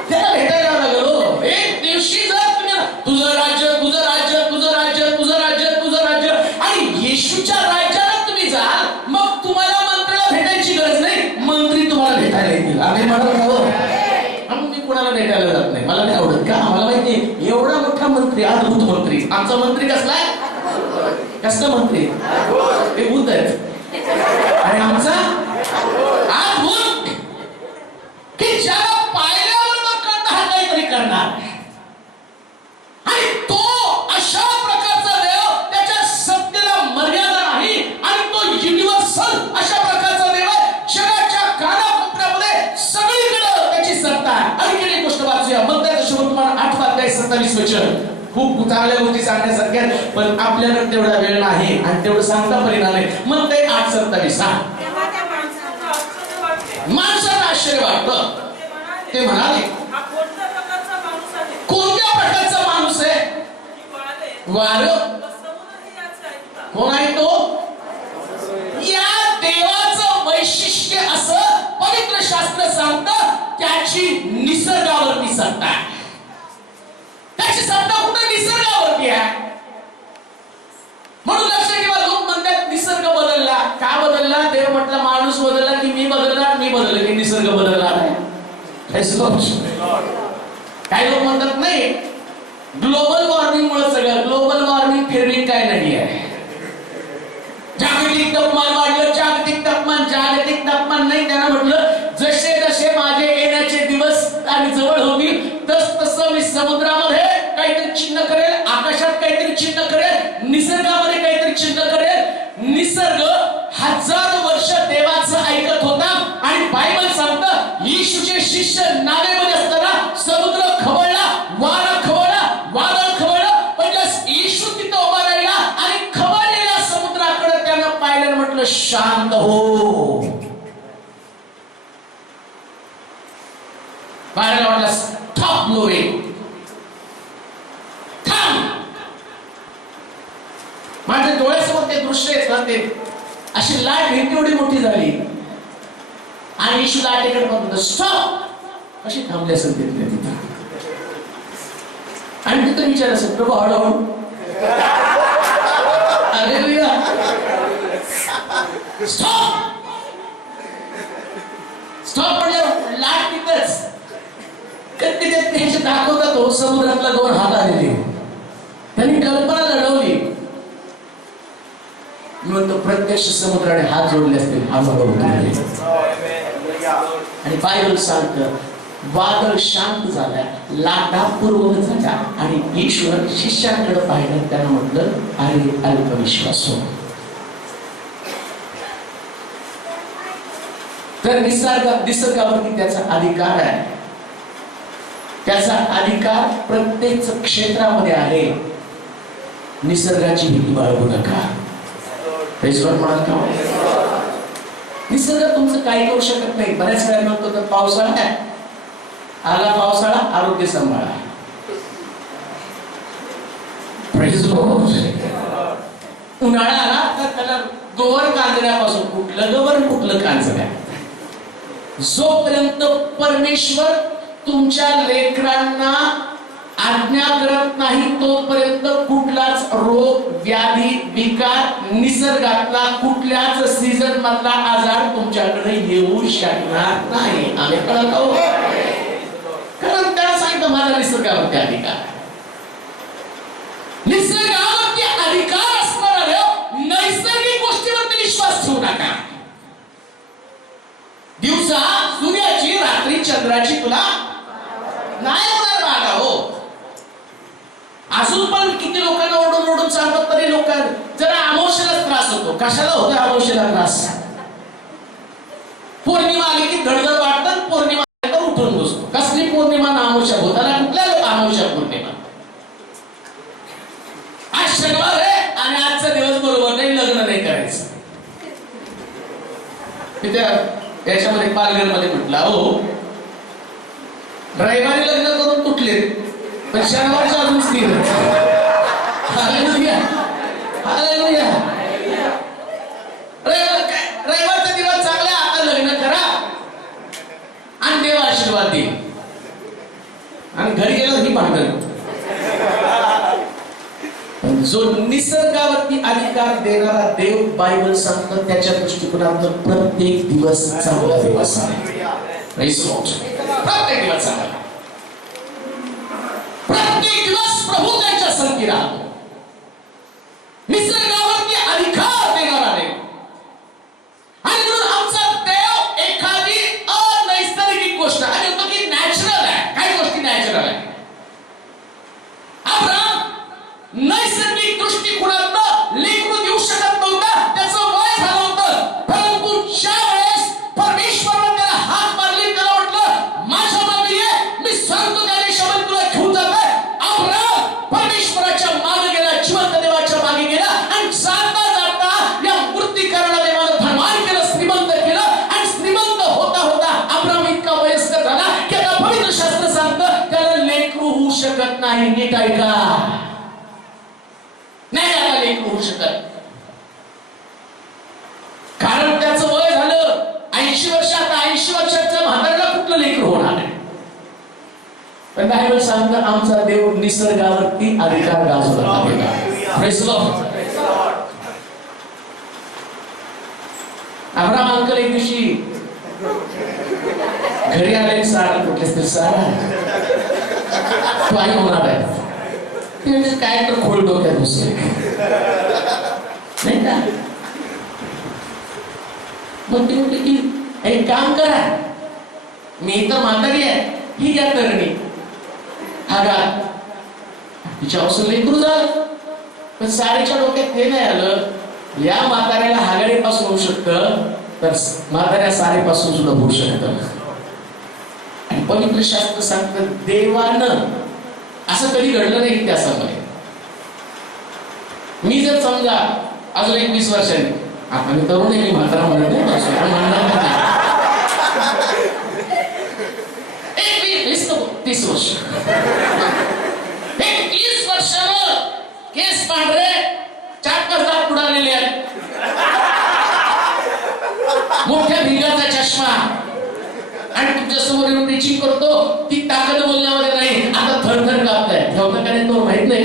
त्याला भेटायला लागलो. एक दिवशी जर तुम्ही तुझं राज्य तुझं राज्य तुझं राज्य तुझं राज्य तुझं राज्य आणि येशूच्या राज्याला तुम्ही जाल, मग तुम्हाला मंत्र्याला भेटायची गरज नाही, मंत्री तुम्हाला भेटायला येतील. आम्ही म्हणत हो, मी कोणाला भेटायला जात नाही, मला नाही आवडत. का? आम्हाला माहिती एवढा मोठा मंत्री, अद्भुत मंत्री. आमचा मंत्री कसला आहे? कसला मंत्री? ते भूत आहेत. आणि आमचा अद्भुत, की ज्याला पाहिल्यावर मग कळतं हा काहीतरी करणार. आणि तो अशा प्रकारचा देव, त्याच्या सत्तेला मर्यादा नाही. आणि तो युनिव्हर्सल अशा प्रकारचा देव आहे, जगाच्या कानाकोपऱ्यामध्ये सगळीकडे त्याची सत्ता आहे. आणखी एक गोष्ट वाचूया, मग त्याचं शेवट तुम्हाला 8 अध्याय 27 वचन. खूप चांगल्या गोष्टी सांगण्यासारख्या, पण आपल्याकडे तेवढा वेळ नाही आणि तेवढं सांगता परिणाम नाही. मग ते 8:27 माणसाला आश्चर्य वाटतं. ते म्हणाले, कोणत्या प्रकारचा माणूस आहे? वारं. कोण आहे तो? या देवाचं वैशिष्ट्य असं पवित्र शास्त्र सांगतं, त्याची निसर्गावरती सत्ता आहे. त्याची सत्ता कुठं? निसर्गावरती आहे. म्हणून लक्षात ठेवा, लोक म्हणतात निसर्ग बदलला. का बदलला? देव म्हटलं माणूस बदलला की मी बदलणार, मी बदलले की निसर्ग बदलला नाही. काही लोक म्हणतात नाही, ग्लोबल वॉर्मिंग मुळे सगळं. ग्लोबल वॉर्मिंग फिरविंग काय नाही आहे. जागतिक तापमान वाढलं, जागतिक तापमान नाही. त्यानं म्हटलं जसे जसे माझे येण्याचे दिवस आणि जवळ होतील तस तसं मी समुद्रामध्ये काहीतरी चिन्ह करेल, आकाशात काहीतरी चिन्ह करेल, निसर्गामध्ये काहीतरी चिन्ह करेल. निसर्ग हजारो वर्ष देवाचं ऐकत होता. आणि बायबल सांगतं, येशूचे शिष्य नावेमध्ये असताना समुद्र खवळला, वारा खवळला, वादळ खवळलं. पण येशू तिथं उभा राहिला आणि खवळलेल्या समुद्राकडे त्यानं पाहिलं, म्हटलं शांत हो. वाऱ्याला म्हटलं स्टॉप ब्लोइंग, थांब. माझ्या डोळ्यासमोर ते दृश्य येतं, ते अशी लाट एवढी मोठी झाली आणि येशू लाटेकडे म्हणतो स्टॉप. कशी थांबली असेल तिथं? आणि तिथं विचार असेल, प्रभू हळूहळू. Hallelujah, stop. स्टॉप म्हणजे लाट तिथंच. दाखवतात तो समुद्रातला 2 हात आलेले. त्यांनी कल्पना लढवली. मी म्हणतो प्रत्यक्ष समुद्राने हात जोडले असतील, आणि बायबल सांगतं वादळ शांत झाल्या, लाटा पूर्ववत झाल्या आणि ईश्वर शिष्यांकडे पाहिलं. त्यानं म्हटलं अरे अल्पविश्वास हो. तर निसर्गावरती त्याचा अधिकार आहे. त्याचा अधिकार प्रत्येक क्षेत्रामध्ये आहे. निसर्गाची भीती बाळगू नका. निसर्ग तुमचं काही करू शकत नाही. बऱ्याच वेळा म्हणतो तर पावसाळा आहे, आला पावसाळा, आरोग्य सांभाळा. उन्हाळा आला तर त्याला गोवर कांजण्यापासून कुठलं गवर कुठलं कांजण्या. जोपर्यंत परमेश्वर तुमच्या लेकरांना आज्ञा करत नाही तोपर्यंत कुठलाच रोग, व्याधी, विकार, निसर्गातला कुठल्याच सीझन मधला आजार तुमच्याकडे येऊ शकणार नाही. आम्ही कळत आहोत, कारण त्याला सांगतो माझा निसर्गावरती अधिकार. निसर्गावरती अधिकार असणारा नैसर्गिक गोष्टीवरती विश्वास ठेवू नका. चंद्राची तुला नाही होणार बाधा हो. अजून पण किती लोकांना ओढून ओढून सांगतात तरी लोकांना जरा अमावस्येला त्रास होतो. कशाला होतो अमावस्येला त्रास? पौर्णिमा आली की धडधड वाटतात, पौर्णिमा आली तर उठून बसतो. कसली पौर्णिमा ना अमावस्या होताना कुठल्या लोक अमावस्या पौर्णिमा? आज शनिवार आहे आणि आजचा दिवस बरोबर नाही, लग्न नाही करायचं. याच्यामध्ये पालघरमध्ये म्हटलं हो रविवारी लग्न करून तुटले पण शनिवारच्या अजून स्थिर. Hallelujah hallelujah. रविवारचा दिवस चांगला, आता लग्न करा आणि देव आशीर्वाद देईल. आणि घरी गेलं ही भांडण. जो निसर्गावरती अधिकार देणारा देव बायबल सांगतं त्याच्या दृष्टिकोनातून प्रत्येक दिवस चांगला दिवस आहे. प्रत्येक दिवस चांगला, प्रत्येक दिवस प्रभू त्यांच्या संगती राहतो. निसर्गावरती अधिकार देणारा देव. आणि म्हणून आमचा देव एखादी अनैसर्गिक गोष्ट आणि म्हणतो की नॅचरल आहे. काही गोष्टी नॅचरल आहे. अब्राहम नैसर्गिक दृष्टिकोनातून लेकरू देऊ शकत नव्हता, त्याचं वय झालं होतं. परंतु ज्या वेळेस परमेश्वराने त्याला हाक मारली, त्याला म्हटलं माझ्या मागे ये, मी सांगतो त्या देशामध्ये तुला घेऊन जातोय. अब्राहम परमेश्वराच्या मागे गेला, जिवंत देवाच्या मागे गेला आणि जाता जाता या मूर्तिकाराला देवानं धनवान केलं, श्रीमंत केलं. आणि श्रीमंत होता होता अब्राहम इतका वयस्कर झाला की आता पवित्र शास्त्र सांगतं त्याला लेकरू होऊ शकत नाही. नीट ऐका, नाही आता लेकरू होऊ शकत, कारण त्याचं वय झालं 80 वर्ष. आता 80 वर्षाच्या म्हाताऱ्याला कुठलं लेकरू होणार आहे? पण बायबल सांगतं आमचा देव निसर्गावरती अधिकार गाजवला. Praise the Lord. Abraham uncle एक दिवशी घरी आले, सारा कुठलेच तरी सारा तो आई होणार आहे. काय तर खोल डोक्यात बसले नाही का? मग ते म्हटले की एक काम करा, मी तर म्हातारी आहे, ही घ्या करणी हागा तिच्यापासून लेकरू झालं. पण सारेच्या डोक्यात हे नाही आलं या म्हाताऱ्याला हागाडीपासून होऊ शकतं तर म्हाताऱ्या सारेपासून सुद्धा होऊ शकतं. आणि पवित्र शास्त्र सांगतं देवानं असं कधी घडलं नाही त्या समोर. मी जर समजा अजून 21 वर्षांनी, आता मी तरुण आहे, मी म्हातारा म्हणत नाही, 30 वर्ष, 30 वर्षानं केस पांढरे, 4 दात उडालेले आहेत, मोठ्या भिंगाचा चष्मा आणि तुमच्या समोर येऊन टीचिंग करतो. ती ताकद बोलण्यामध्ये नाही, आता थरथर कापताय, ठेवता का नाही तो माहित नाही.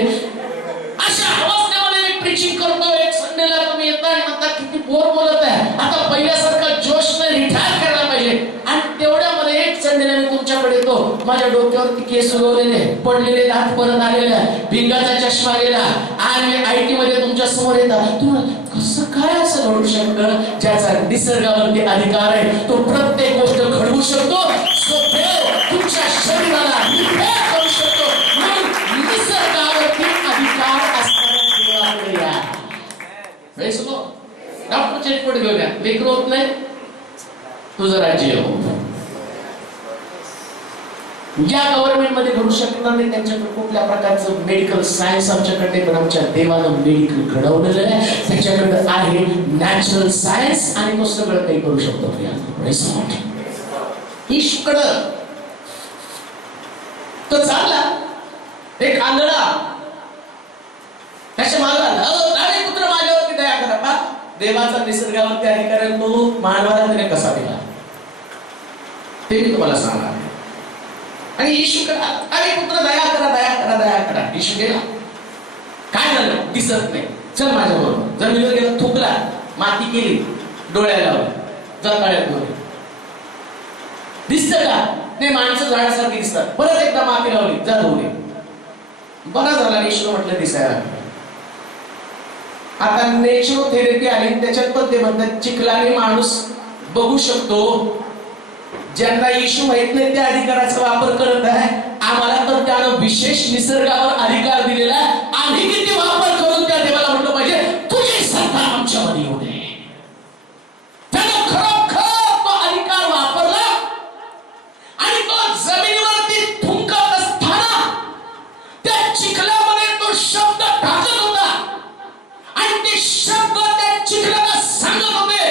अशा अवस्थेमध्ये मी टीचिंग करतो. एक संडेला तुम्ही येता आणि म्हणता किती बोर बोलत आहे, आता पहिल्यासारखा जोश नाही, रिटायर करायला पाहिजे. आणि तेवढ्यामध्ये एक संडेला मी तुमच्याकडे येतो, माझ्या डोक्यावरती केस उगवलेले, पडलेले दात परत आलेले, भिंगाचा चष्मा गेला आणि IT मध्ये तुमच्या समोर येतात. तुम्हाला कसं काय असं घडू शकतं? ज्याचा निसर्गावरती अधिकार आहे तो प्रत्येक गोष्ट घडवू शकतो. तुमच्या शरीराला रिपेअर करू शकतो. म्हणून निसर्गावरती अधिकार असणाऱ्या देवाकडे या. डॉक्टर चेटपट घेऊया, लेकरू होत नाही, तुझं राज्य हो. या गव्हर्नमेंट मध्ये घडू शकणार नाही, त्यांच्याकडे कुठल्या प्रकारचं मेडिकल सायन्स आमच्याकडे, पण आमच्या देवानं मेडिकल घडवलेलं आहे. त्याच्याकडे आहे नॅचरल सायन्स आणि तो सगळं काही करू शकतो. ईश्वरकडं तो चालला एक आंधळा त्याच्या मागे आला, पुत्र माझ्यावरती दया करा. पा देवाचा निसर्गावरती अधिकार आहे, तो मानवाला त्याने कसा दिला ते मी तुम्हाला सांगणार. आणि येशू करा, अरे पुत्र दया करा, दया करा, दया करा. येशू गेला, काय झालं दिसत नाही, चल माझ्या बरोबर. जमिनीवर गेला, थुकला, माती केली, डोळ्याला लावली, जळकाळ्यात धरली, दिसत का नाही? माणसं झाडासारखी दिसतात. परत एकदा माती लावली, जा धुवली, बरा झाला. येशू म्हटलं दिसायला. आता नॅचरोथेरपी आली, त्याच्यात पण ते म्हणतात चिखलाने माणूस बघू शकतो, ज्यांना येशू माहित नाही त्या अधिकाराचा वापर करत आहे. आम्हाला तर त्यानं विशेष निसर्गावर अधिकार दिलेला आहे. आम्ही किती वापर करून त्या देवाला म्हटलं पाहिजे तुझी सत्ता आमच्यामध्ये येऊ दे. त्यानं खरोखर तो अधिकार वापरला आणि तो जमिनीवरती थुंकत असताना त्या चिखलामध्ये तो शब्द टाकत होता आणि ते शब्द त्या चिखलाला सांगत होते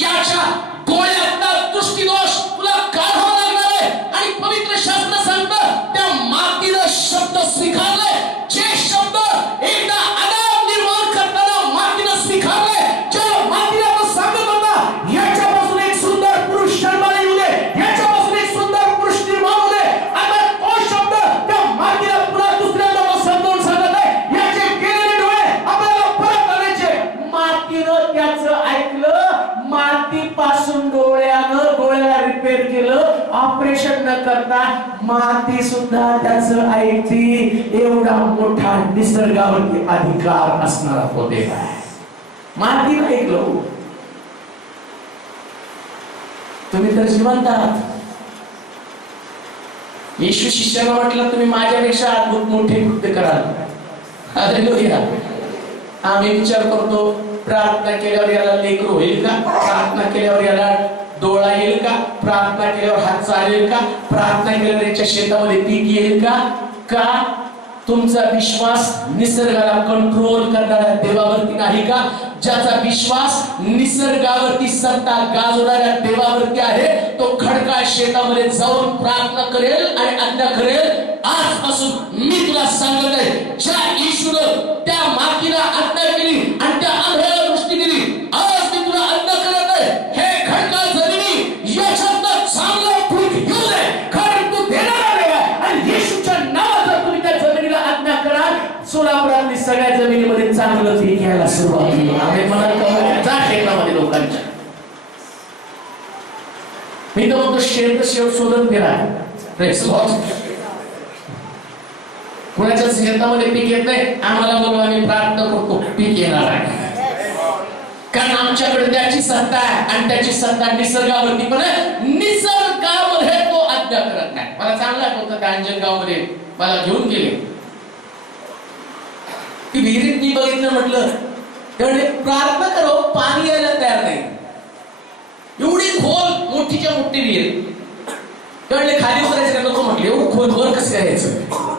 याच्या डोळ्यातला दृष्टिदोष तुला काढावा लागणार आहे. आणि पवित्र शास्त्र सांगतं त्या मातीनं शब्द स्वीकारले. जे शब्द एकदा आदाम निर्माण करताना मातीनं स्वीकारले, ज्या मातीला तो सांगत होता याच्यापासून एक सुंदर पुरुष जन्माला येऊ दे, याच्यापासून एक सुंदर पुरुष निर्माण होऊ दे. आता तो शब्द त्या मातीला पुन्हा दुसऱ्यांदा तो समजावून सांगत आहे याचे गेलेले डोळे आपल्याला परत आणायचे. मातीनं त्याचं ऐकलं, मातीपासून डोळ्याला रिपेअर केलं, ऑपरेशन न करता माती सुद्धा त्याचं ऐकती. एवढा मोठा निसर्गावरती अधिकार असणारा तो देव आहे. मातीनं ऐकलं. तुम्ही तर जिवंत आहात. येशू शिष्याला म्हटलं तुम्ही माझ्यापेक्षा अद्भुत मोठे कृत्य कराल. हालेलुया. आम्ही विचार करतो प्रार्थना केल्यावर याला लेकरू होईल का, प्रार्थना केल्यावर याला डोळा येईल का, प्रार्थना केल्यावर हात चालेल का, प्रार्थना केल्यावर याच्या शेतामध्ये पीक येईल का. का तुमचा विश्वास निसर्गाला कंट्रोल करणाऱ्या देवावरती नाही का? ज्याचा विश्वास निसर्गावरती सत्ता गाजवणाऱ्या देवावरती आहे तो खडकाळ शेतामध्ये जाऊन प्रार्थना करेल आणि आज्ञा करेल. आजपासून मी तुला सांगत आहे ज्या येशूनं त्या मातीला आज्ञा केली आणि त्या आंधळ्याला दृष्टी दिली, आज मी तुला आज्ञा करत आहे हे खडकाळ जमिनी याच्यातनं चांगलं पीक घेऊ दे, कारण तू देणारा देव आहे. आणि येशूच्या नावात जर तुम्ही त्या जमिनीला आज्ञा कराल, सोलापुरातली सगळ्या जमिनीमध्ये चांगलं पीक यायला सुरुवात होईल. आम्ही मला जा शेतामध्ये लोकांच्या. मी तर म्हणतो शेत शोधत फिरा. कुणाच्या शेतामध्ये पीक येत नाही, आम्हाला बोलवा, आम्ही प्रार्थना करतो पीक येणार आहे. कारण आमच्याकडे त्याची सत्ता आहे आणि त्याची सत्ता निसर्गावरती पण आहे. निसर्गामध्ये तो आज्ञा करत नाही. मला चांगला आठवतं त्या अंजनगावमध्ये मला घेऊन गेले. ती विहिरीत मी बघितलं, म्हटलं तेवढे प्रार्थना करो पाणी यायला तयार नाही. एवढी खोल मोठीच्या मोठी विहीर. कळले खाली उतरायचं नको म्हटलं, एवढं खोल वर कसं यायचं.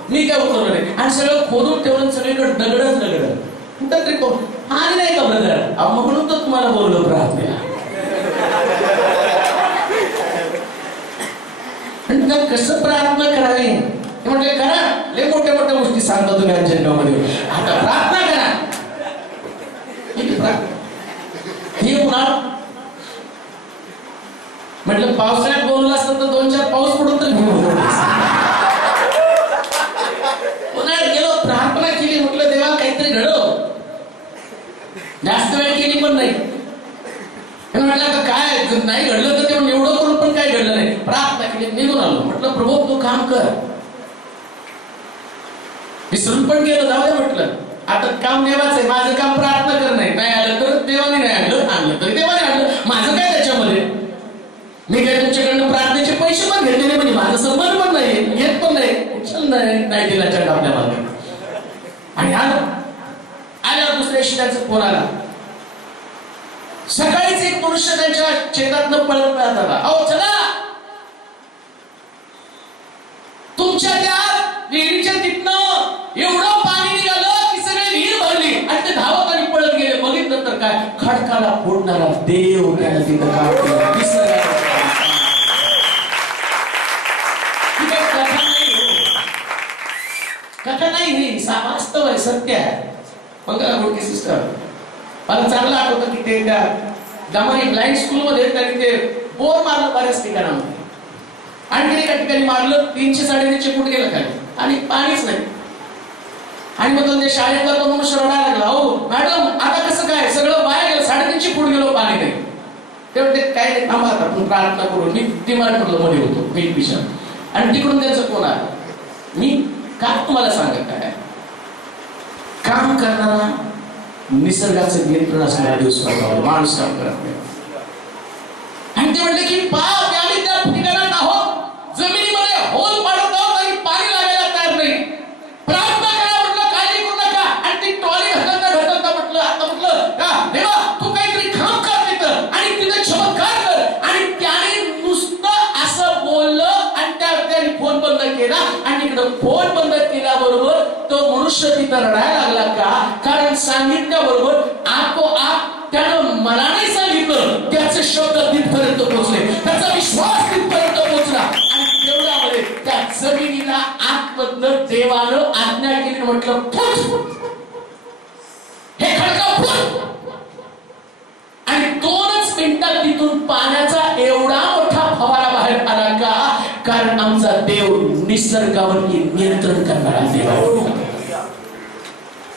मी काय उतरलो नाही आणि सगळं खोदून ठेवलं, सगळीकडे दगडच दगड. कुठं तरी पाणी नाही का ब्रदर, म्हणून तर तुम्हाला बोललो प्रार्थनेला. कसं प्रार्थना करावी म्हटले करा. लय मोठ्या मोठ्या गोष्टी सांगता तुम्ही अंजनगावमध्ये. आता प्रार्थना करा. हे उन्हाळा म्हटलं पावसाळ्यात बोललं असतं तर 2-4 पाऊस पडून तर उन्हाळ्यात गेलो, प्रार्थना केली, म्हटलं देवा काहीतरी घडव. जास्त वेळ केली पण नाही. म्हटलं काय नाही घडलं तर तेव्हा एवढं करून पण काय घडलं नाही. प्रार्थना केली, निघून आलो. म्हटलं प्रभू तू काम कर. विसरून पण गेलो, जाऊ दे म्हटलं. आता काम देवाचं आहे, माझं काम प्रार्थना करणं नाही. नाही आलं तर देवाने नाही आणलं, आणलं तरी देवाने आणलं. माझं काय त्याच्यामध्ये. मी काय तुमच्याकडनं प्रार्थनेचे पैसे पण घेतले नाही, म्हणजे माझं सन्मान पण नाही, घेत पण नाही. नाही दिला चंड आपल्या मागे. आणि आल्यावर दुसऱ्या दिवशी त्यांचा फोन आला. सकाळीच एक मनुष्य त्यांच्या शेतातनं पळत आला. अहो चला, तुमच्या त्या विहिरीच्या तिथनं एवढं पाणी निघालं की सगळे विहीर भरली आणि ते धावत आणि पळत गेले. बघितलं तर काय, खडकाला फोडणारा देव त्याला तिथं काम केलं. कथा नाही, ही वास्तव आहे, सत्य आहे. मंगला गोडके सिस्टर मला चांगलं आठवतं की ते त्या दमाई ब्लाइंड स्कूल मध्ये त्यांनी ते बोर मारलं बऱ्याच ठिकाणामध्ये. आणखी एका ठिकाणी मारलं, 300-350 फूट गेलं खाली आणि पाणीच नाही. आणि मग त्या शाळेतला तो मनुष्य रडायला लागला, हो मॅडम आता कसं काय, सगळं वाया गेलं, 350 फूट गेलो, पाणी नाही. ते म्हणते काय नाही, थांबा आता आपण प्रार्थना करू. मी डिमांड मध्ये होतो मी विषय, आणि तिकडून त्यांचं कोण आलं. मी का तुम्हाला सांगत आहे, काम करणारा निसर्गाचं नियंत्रण असणारा दिवस माणूस काम करत नाही. आणि ते म्हणले की पाप आणि त्या मनुष्य तिथं रडायला लागला का? कारण सांगितल्याबरोबर आपोआप त्यानं मला नाही सांगितलं, त्याचे शब्द तिथपर्यंत पोहोचले, त्याचा विश्वास तिथपर्यंत पोहोचला आणि तेवढ्यामध्ये त्या जमिनीला आतमधनं देवानं आज्ञा केली, म्हटलं फुट, हे खडका फुट. आणि 2च मिनिटात तिथून पाण्याचा एवढा मोठा फवारा बाहेर आला का? कारण आमचा देव निसर्गावरती नियंत्रण करणारा देव आहे.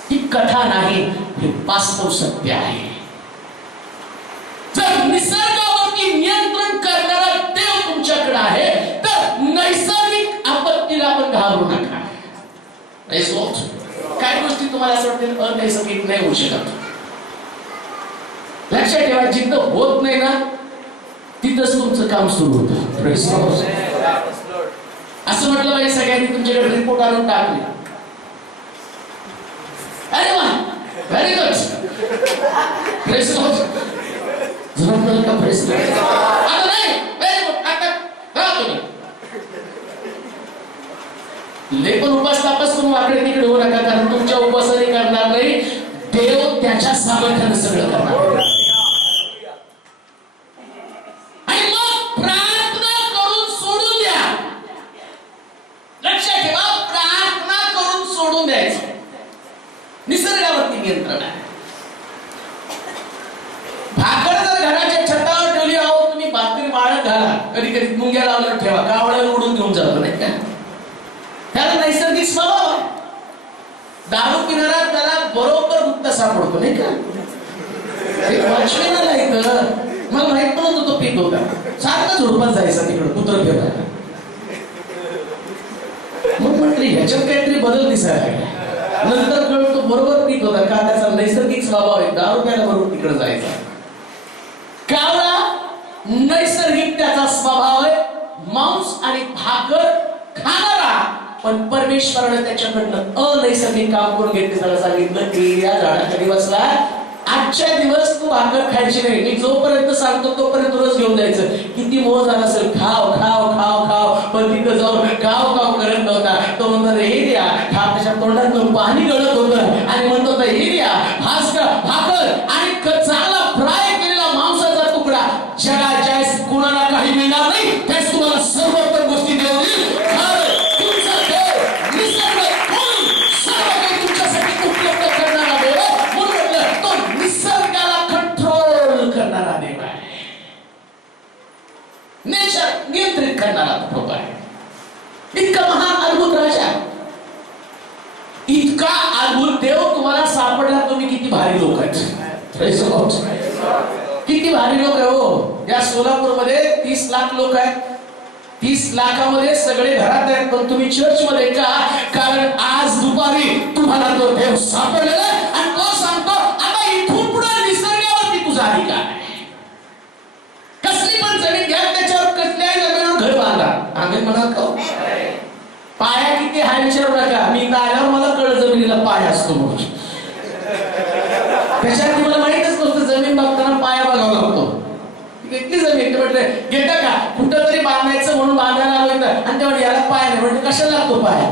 ही कथा नाही, हे वास्तव सत्य आहे. जर निसर्गावरती नियंत्रण करणारा देव तुमच्याकडे आहे तर नैसर्गिक आपत्तीला आपण घाबरू नका. काय गोष्टी तुम्हाला असं वाटतील अनैसर्गिक नाही होऊ शकत. लक्षात ठेवा, जिथं होत नाही ना तिथंच तुमचं काम सुरू होतं. असं म्हटलं पाहिजे सगळ्यांनी तुमच्याकडे रिपोर्ट आणून टाकले. अरे वा, व्हेरी गुड, प्रेस लॉर्ड. जमलं का प्रेस लॉर्ड? आता नाही, व्हेरी गुड. आता तुम्ही लय पण उपास तापास करून वाकडे तिकडे होऊ नका, कारण तुमच्या उपासाने करणार नाही, देव त्याच्या सामर्थ्यानं सगळं करणार. आणि मग प्रार्थना करून सोडून द्या. लक्षात ठेवा, प्रार्थना करून सोडून द्यायचं. निसर्गावरती नियंत्रण आहे. भाकर जर घराच्या छतावर ठेवली, आहो तुम्ही भाकरी वाळत घाला, कधी कधी मुंग्या लावल्यावर ठेवा, कावळ्याला उडून घेऊन जातो नाही का? त्याला नैसर्गिक स्वभाव आहे. दारू पिणारा त्याला बरोबर मुक्त सापडतो नाही का? वाचवेला इथं मला माहित पण होतो, पीक होता, सारखा झोडपात जायचा तिकडं कुत्र फिरायला. मग म्हटलं ह्याच्यात काहीतरी बदल दिसायला लागला. नंतर कळतो बरोबर पीक होता, का त्याचा नैसर्गिक स्वभाव आहे, दारू प्यायला बरोबर तिकडे जायचा. कावळा नैसर्गिक त्याचा स्वभाव आहे, मांस आणि भाकर खाणारा, पण परमेश्वराने त्याच्याकडनं अनैसर्गिक काम करून घेतले. त्याला सांगितलं की या झाडाखाली बसला, आजच्या दिवस तू भाकर खायची नाही, मी जोपर्यंत सांगतो तोपर्यंत रोज घेऊन जायचं. किती मोह झाला असेल, खाव खाव खाव खाव, पण तिथं जाऊन खाव खाव करत नव्हता. तो म्हणतो हे द्या, त्याच्या तोंडात पाणी गळत होतं आणि म्हणतो होता हे द्या, भाकर आणि चांगला फ्राय केलेला मांसाचा तुकडा. जगाच्या कुणाला काही मिळणार नाही, त्यास तुम्हाला सर्वोत्तम गोष्टी देऊ देईल. नियंत्रित करणारा प्रभू आहे. इतका महान अद्भुत राजा, इतका अद्भुत देव तुम्हाला सापडला. तुम्ही किती भारी लोक आहेत, किती भारी लोक आहे हो. या सोलापूरमध्ये 30 लाख लोक आहेत. 30 लाखामध्ये सगळे घरात आहेत, पण तुम्ही चर्च मध्ये का? कारण आज दुपारी तुम्हाला तो देव सापडलेला आहे आणि तो सांगतो आता इथून पुढे निसर्गावरती तुझा अधिकार आहे. कसली पण जमीन घ्या, त्याच्यावर कसल्याही जमिनीवर घर बांधा. आम्ही म्हणत का पाया किती हाय विचारू नका. मी इथं आल्यावर मला कळलं जमिनीला पाय असतो म्हणून. त्याच्यात मला माहितच नव्हतं जमीन बघताना पाया बघावा लागतो. किती जमीन म्हटलं घेता का कुठं तरी बांधायचं म्हणून बांधायला आलो इथं, आणि ते म्हणजे याला पाय नाही, म्हणजे कशाला लागतो पाय?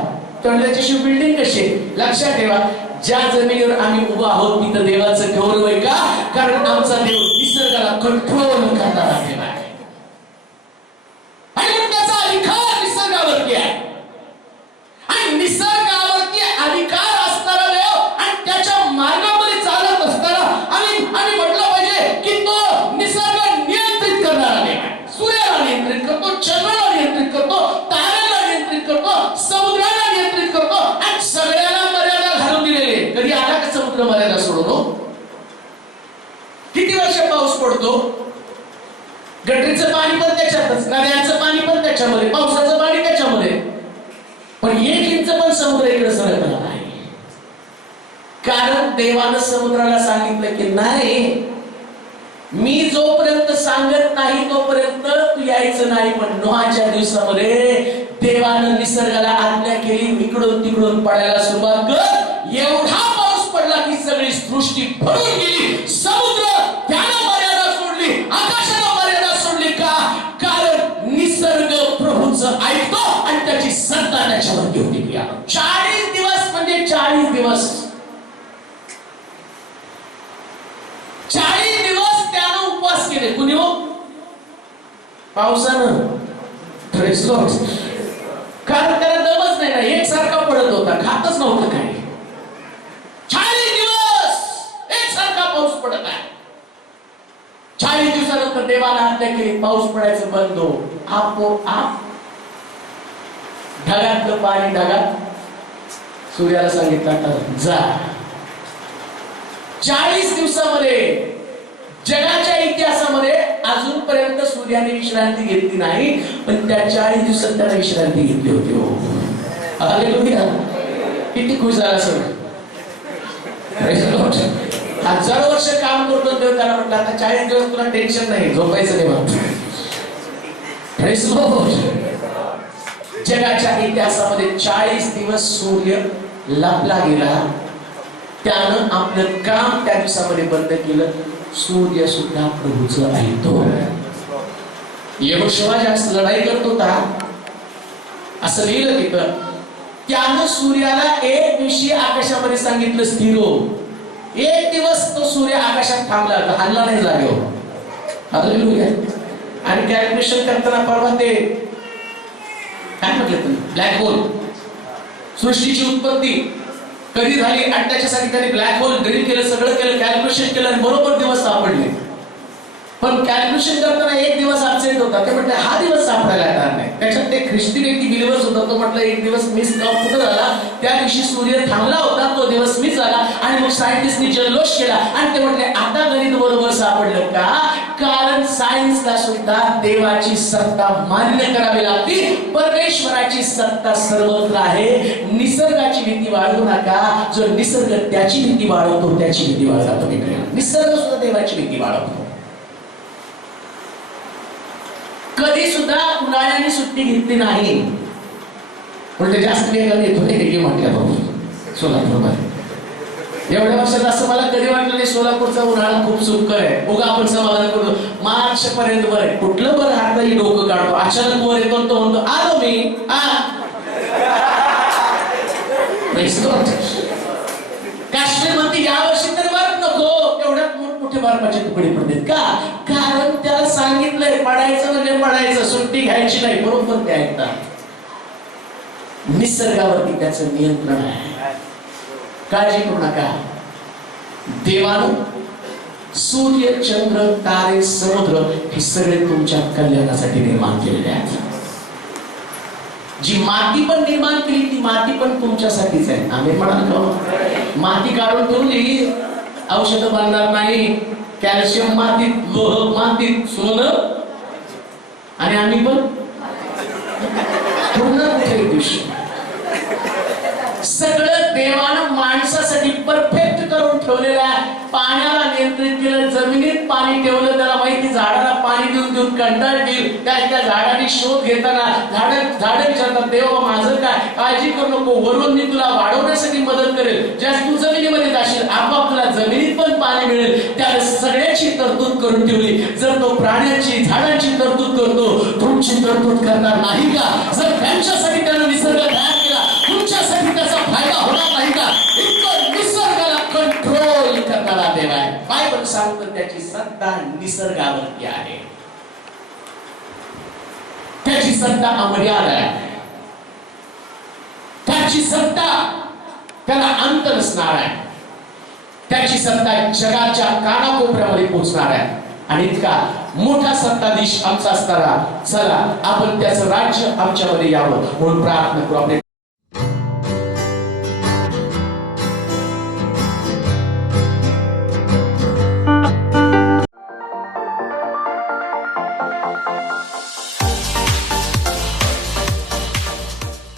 तर त्याच्याशी बिल्डिंग कशी? लक्षात ठेवा, ज्या जमिनीवर आम्ही उभा आहोत तिथं देवाचं गौरव आहे का? कारण आमचा देव निसर्गाला कंट्रोल करणारा देव आहे आणि त्याचा अधिकार निसर्गावरती आहे. आणि निसर्गावरती अधिकार असणारा देव आणि त्याच्या मार्गामध्ये चालत असताना आम्ही म्हटलं पाहिजे की तो निसर्ग नियंत्रित करणारा देव आहे. सूर्याला नियंत्रित करतो, चंद्राला नियंत्रित करतो, ताऱ्याला नियंत्रित करतो, समुद्राला नियंत्रित करतो आणि सगळ्याला मर्यादा घालून दिलेली. कधी आला का समुद्र मर्यादा सोडून? किती वर्ष पाऊस पडतो? गटरीचं पाणी पण त्याच्यातच, नद्यांचं पाणी पण त्याच्यामध्ये, पावसाचं पाणी त्याच्यामध्ये, पण 1 इंच पण समुद्र इकडे सरकला नाही. कारण देवानं समुद्राला सांगितलं की नाही, मी जोपर्यंत सांगत नाही तोपर्यंत तू यायचं नाही. पण नोहाच्या दिवसामध्ये देवानं निसर्गाला आज्ञा केली, इकडून तिकडून पडायला सुरुवात कर. एवढा पाऊस पडला की सगळी सृष्टी भरून गेली. समुद्र त्याला मर्यादा सोडली, आकाशाला मर्यादा सोडली. का? कारण निसर्ग प्रभूचं ऐकतो आणि त्याची सत्ता त्याच्यावर घेऊन 40 दिवस म्हणजे 40 दिवस पावसानं Praise Lord. कारण त्याला दमच नाही ना, एकसारखा पडत होता, खातच नव्हतं काही. 40 दिवस एकसारखा पाऊस पडत आहे. 40 दिवसानंतर देवाला आज्ञा केली, पाऊस पडायचं बंद हो. आपोआप ढगातलं पाणी ढगात, सूर्याला सांगितलं आता जा. 40 दिवसामध्ये जगाच्या इतिहासामध्ये अजूनपर्यंत सूर्याने विश्रांती घेतली नाही, पण त्या 40 दिवसात त्याला विश्रांती घेतली होती. हो, हालेलुया. किती खुश झाला सर. हजारो वर्ष काम करतो तेव्हा त्याला म्हटलं आता 40 दिवस तुला टेन्शन नाही, झोपायचं नाही म्हणतो. जगाच्या इतिहासामध्ये 40 दिवस सूर्य लपला गेला. त्यानं आपलं काम त्या दिवसामध्ये बंद केलं. सूर्य सुद्धा प्रभूचं ऐकतो. यहोशुआ जास्त लढाई करत होता असं लिहिलं तिथं. त्यानं सूर्याला एक दिवशी आकाशामध्ये सांगितलं स्थिर हो. एक दिवस तो सूर्य आकाशात थांबला, हल्ला नाही जागेवर. हालेलुया. आणि कॅल्क्युलेशन करताना परवा ते काय म्हटलं तुम्ही, ब्लॅक होल, सृष्टीची उत्पत्ती कधी झाली आणि त्याच्यासाठी त्यांनी ब्लॅक होल ड्रिल केलं, सगळं केलं, कॅल्क्युलेशन केलं आणि बरोबर दिवस सापडले. पण कॅल्क्युलेशन करताना एक दिवस ऍब्सेंट होता. ते म्हटलं हा दिवस सापडायला येणार नाही. त्याच्यात ते ख्रिस्ती व्यक्ती बिलीव्हर्स होता, तो म्हटलं एक दिवस मिस कुठं झाला, त्या दिवशी सूर्य थांबला होता, तो दिवस मिस झाला. आणि मग सायंटिस्टनी जल्लोष केला आणि ते म्हटले आता गणित बरोबर सापडलं का, कारण सायन्सला सुद्धा देवाची सत्ता मान्य करावी लागते. परमेश्वराची सत्ता सर्वत्र आहे. निसर्गाची भीती बाळगू नका. जो निसर्ग त्याची भीती बाळगतो त्याची भीती बाळगा तुम्ही. निसर्ग सुद्धा देवाची भीती बाळगतो. कधी सुद्धा उन्हाळ्याने सुट्टी घेतली नाही. पण ते जास्त वेगाने येतो हे म्हटलं बाबू सोलापूरमध्ये. एवढ्या वर्षात असं मला कधी वाटलं नाही सोलापूरचा उन्हाळा खूप सुखकर आहे. उगा आपण समाधान करतो मार्च पर्यंत बरं आहे. कुठलं बरं हाताही डोकं काढतो, अचानक वर येतो तो म्हणतो आलो मी. काश्मीर मध्ये या वर्षी तर बरं नको, एवढ्यात मोठे बर्फाचे तुकडे पडलेत का, कारण त्याला सांगितलंय पडायचं म्हणजे पडायचं, सुट्टी घ्यायची नाही. बरोबर ते ऐकतात. निसर्गावरती त्याचं नियंत्रण आहे. काळजी करू नका. देवानं सूर्य, चंद्र, तारे, समुद्र हे सगळे तुमच्या कल्याणासाठी निर्माण केलेले आहेत. जी माती पण निर्माण केली ती माती पण तुमच्यासाठीच आहे. आम्ही म्हणाल का माती काढून ठेवली औषध बनणार नाही. कॅल्शियम मातीत, लोह मातीत, सोनं, आणि आम्ही पण सगळं देवानं माणसासाठी परफेक्ट करून ठेवलेलं आहे. पाण्याला नियंत्रित केलं, जमिनीत पाणी ठेवलं. त्याला माहिती झाडाला पाणी देऊन देऊन कंटाळतील. त्या झाडाने शोध घेताना झाडं विचारतात देवा माझं काय, काळजी करू नको, वरून मी तुला वाढवण्यासाठी मदत करेल. ज्या तू जमिनीमध्ये जाशील आपोआप तुला जमिनीत पण पाणी मिळेल. त्याला सगळ्याची तरतूद करून ठेवली. जर तो प्राण्यांची, झाडांची तरतूद करतो, तुमची तरतूद करणार नाही का? जर त्यांच्यासाठी त्यानं निसर्ग तयार केला, तुमच्यासाठी त्याचा फायदा होणार नाही का? इतकं निसर्गाला कंट्रोल करणारा देव आहे. बायबल सांगतं त्याची सत्ता निसर्गावरती आहे. त्याची सत्ता अमर्याद आहे. त्याची सत्ता त्याला अंत नसणार आहे. त्याची सत्ता जगाच्या कानाकोपऱ्यामध्ये पोहोचणार आहे. आणि इतका मोठा सत्ताधीश आमचा असताना चला आपण त्याचं राज्य आमच्यामध्ये यावं म्हणून प्रार्थना करू. आपले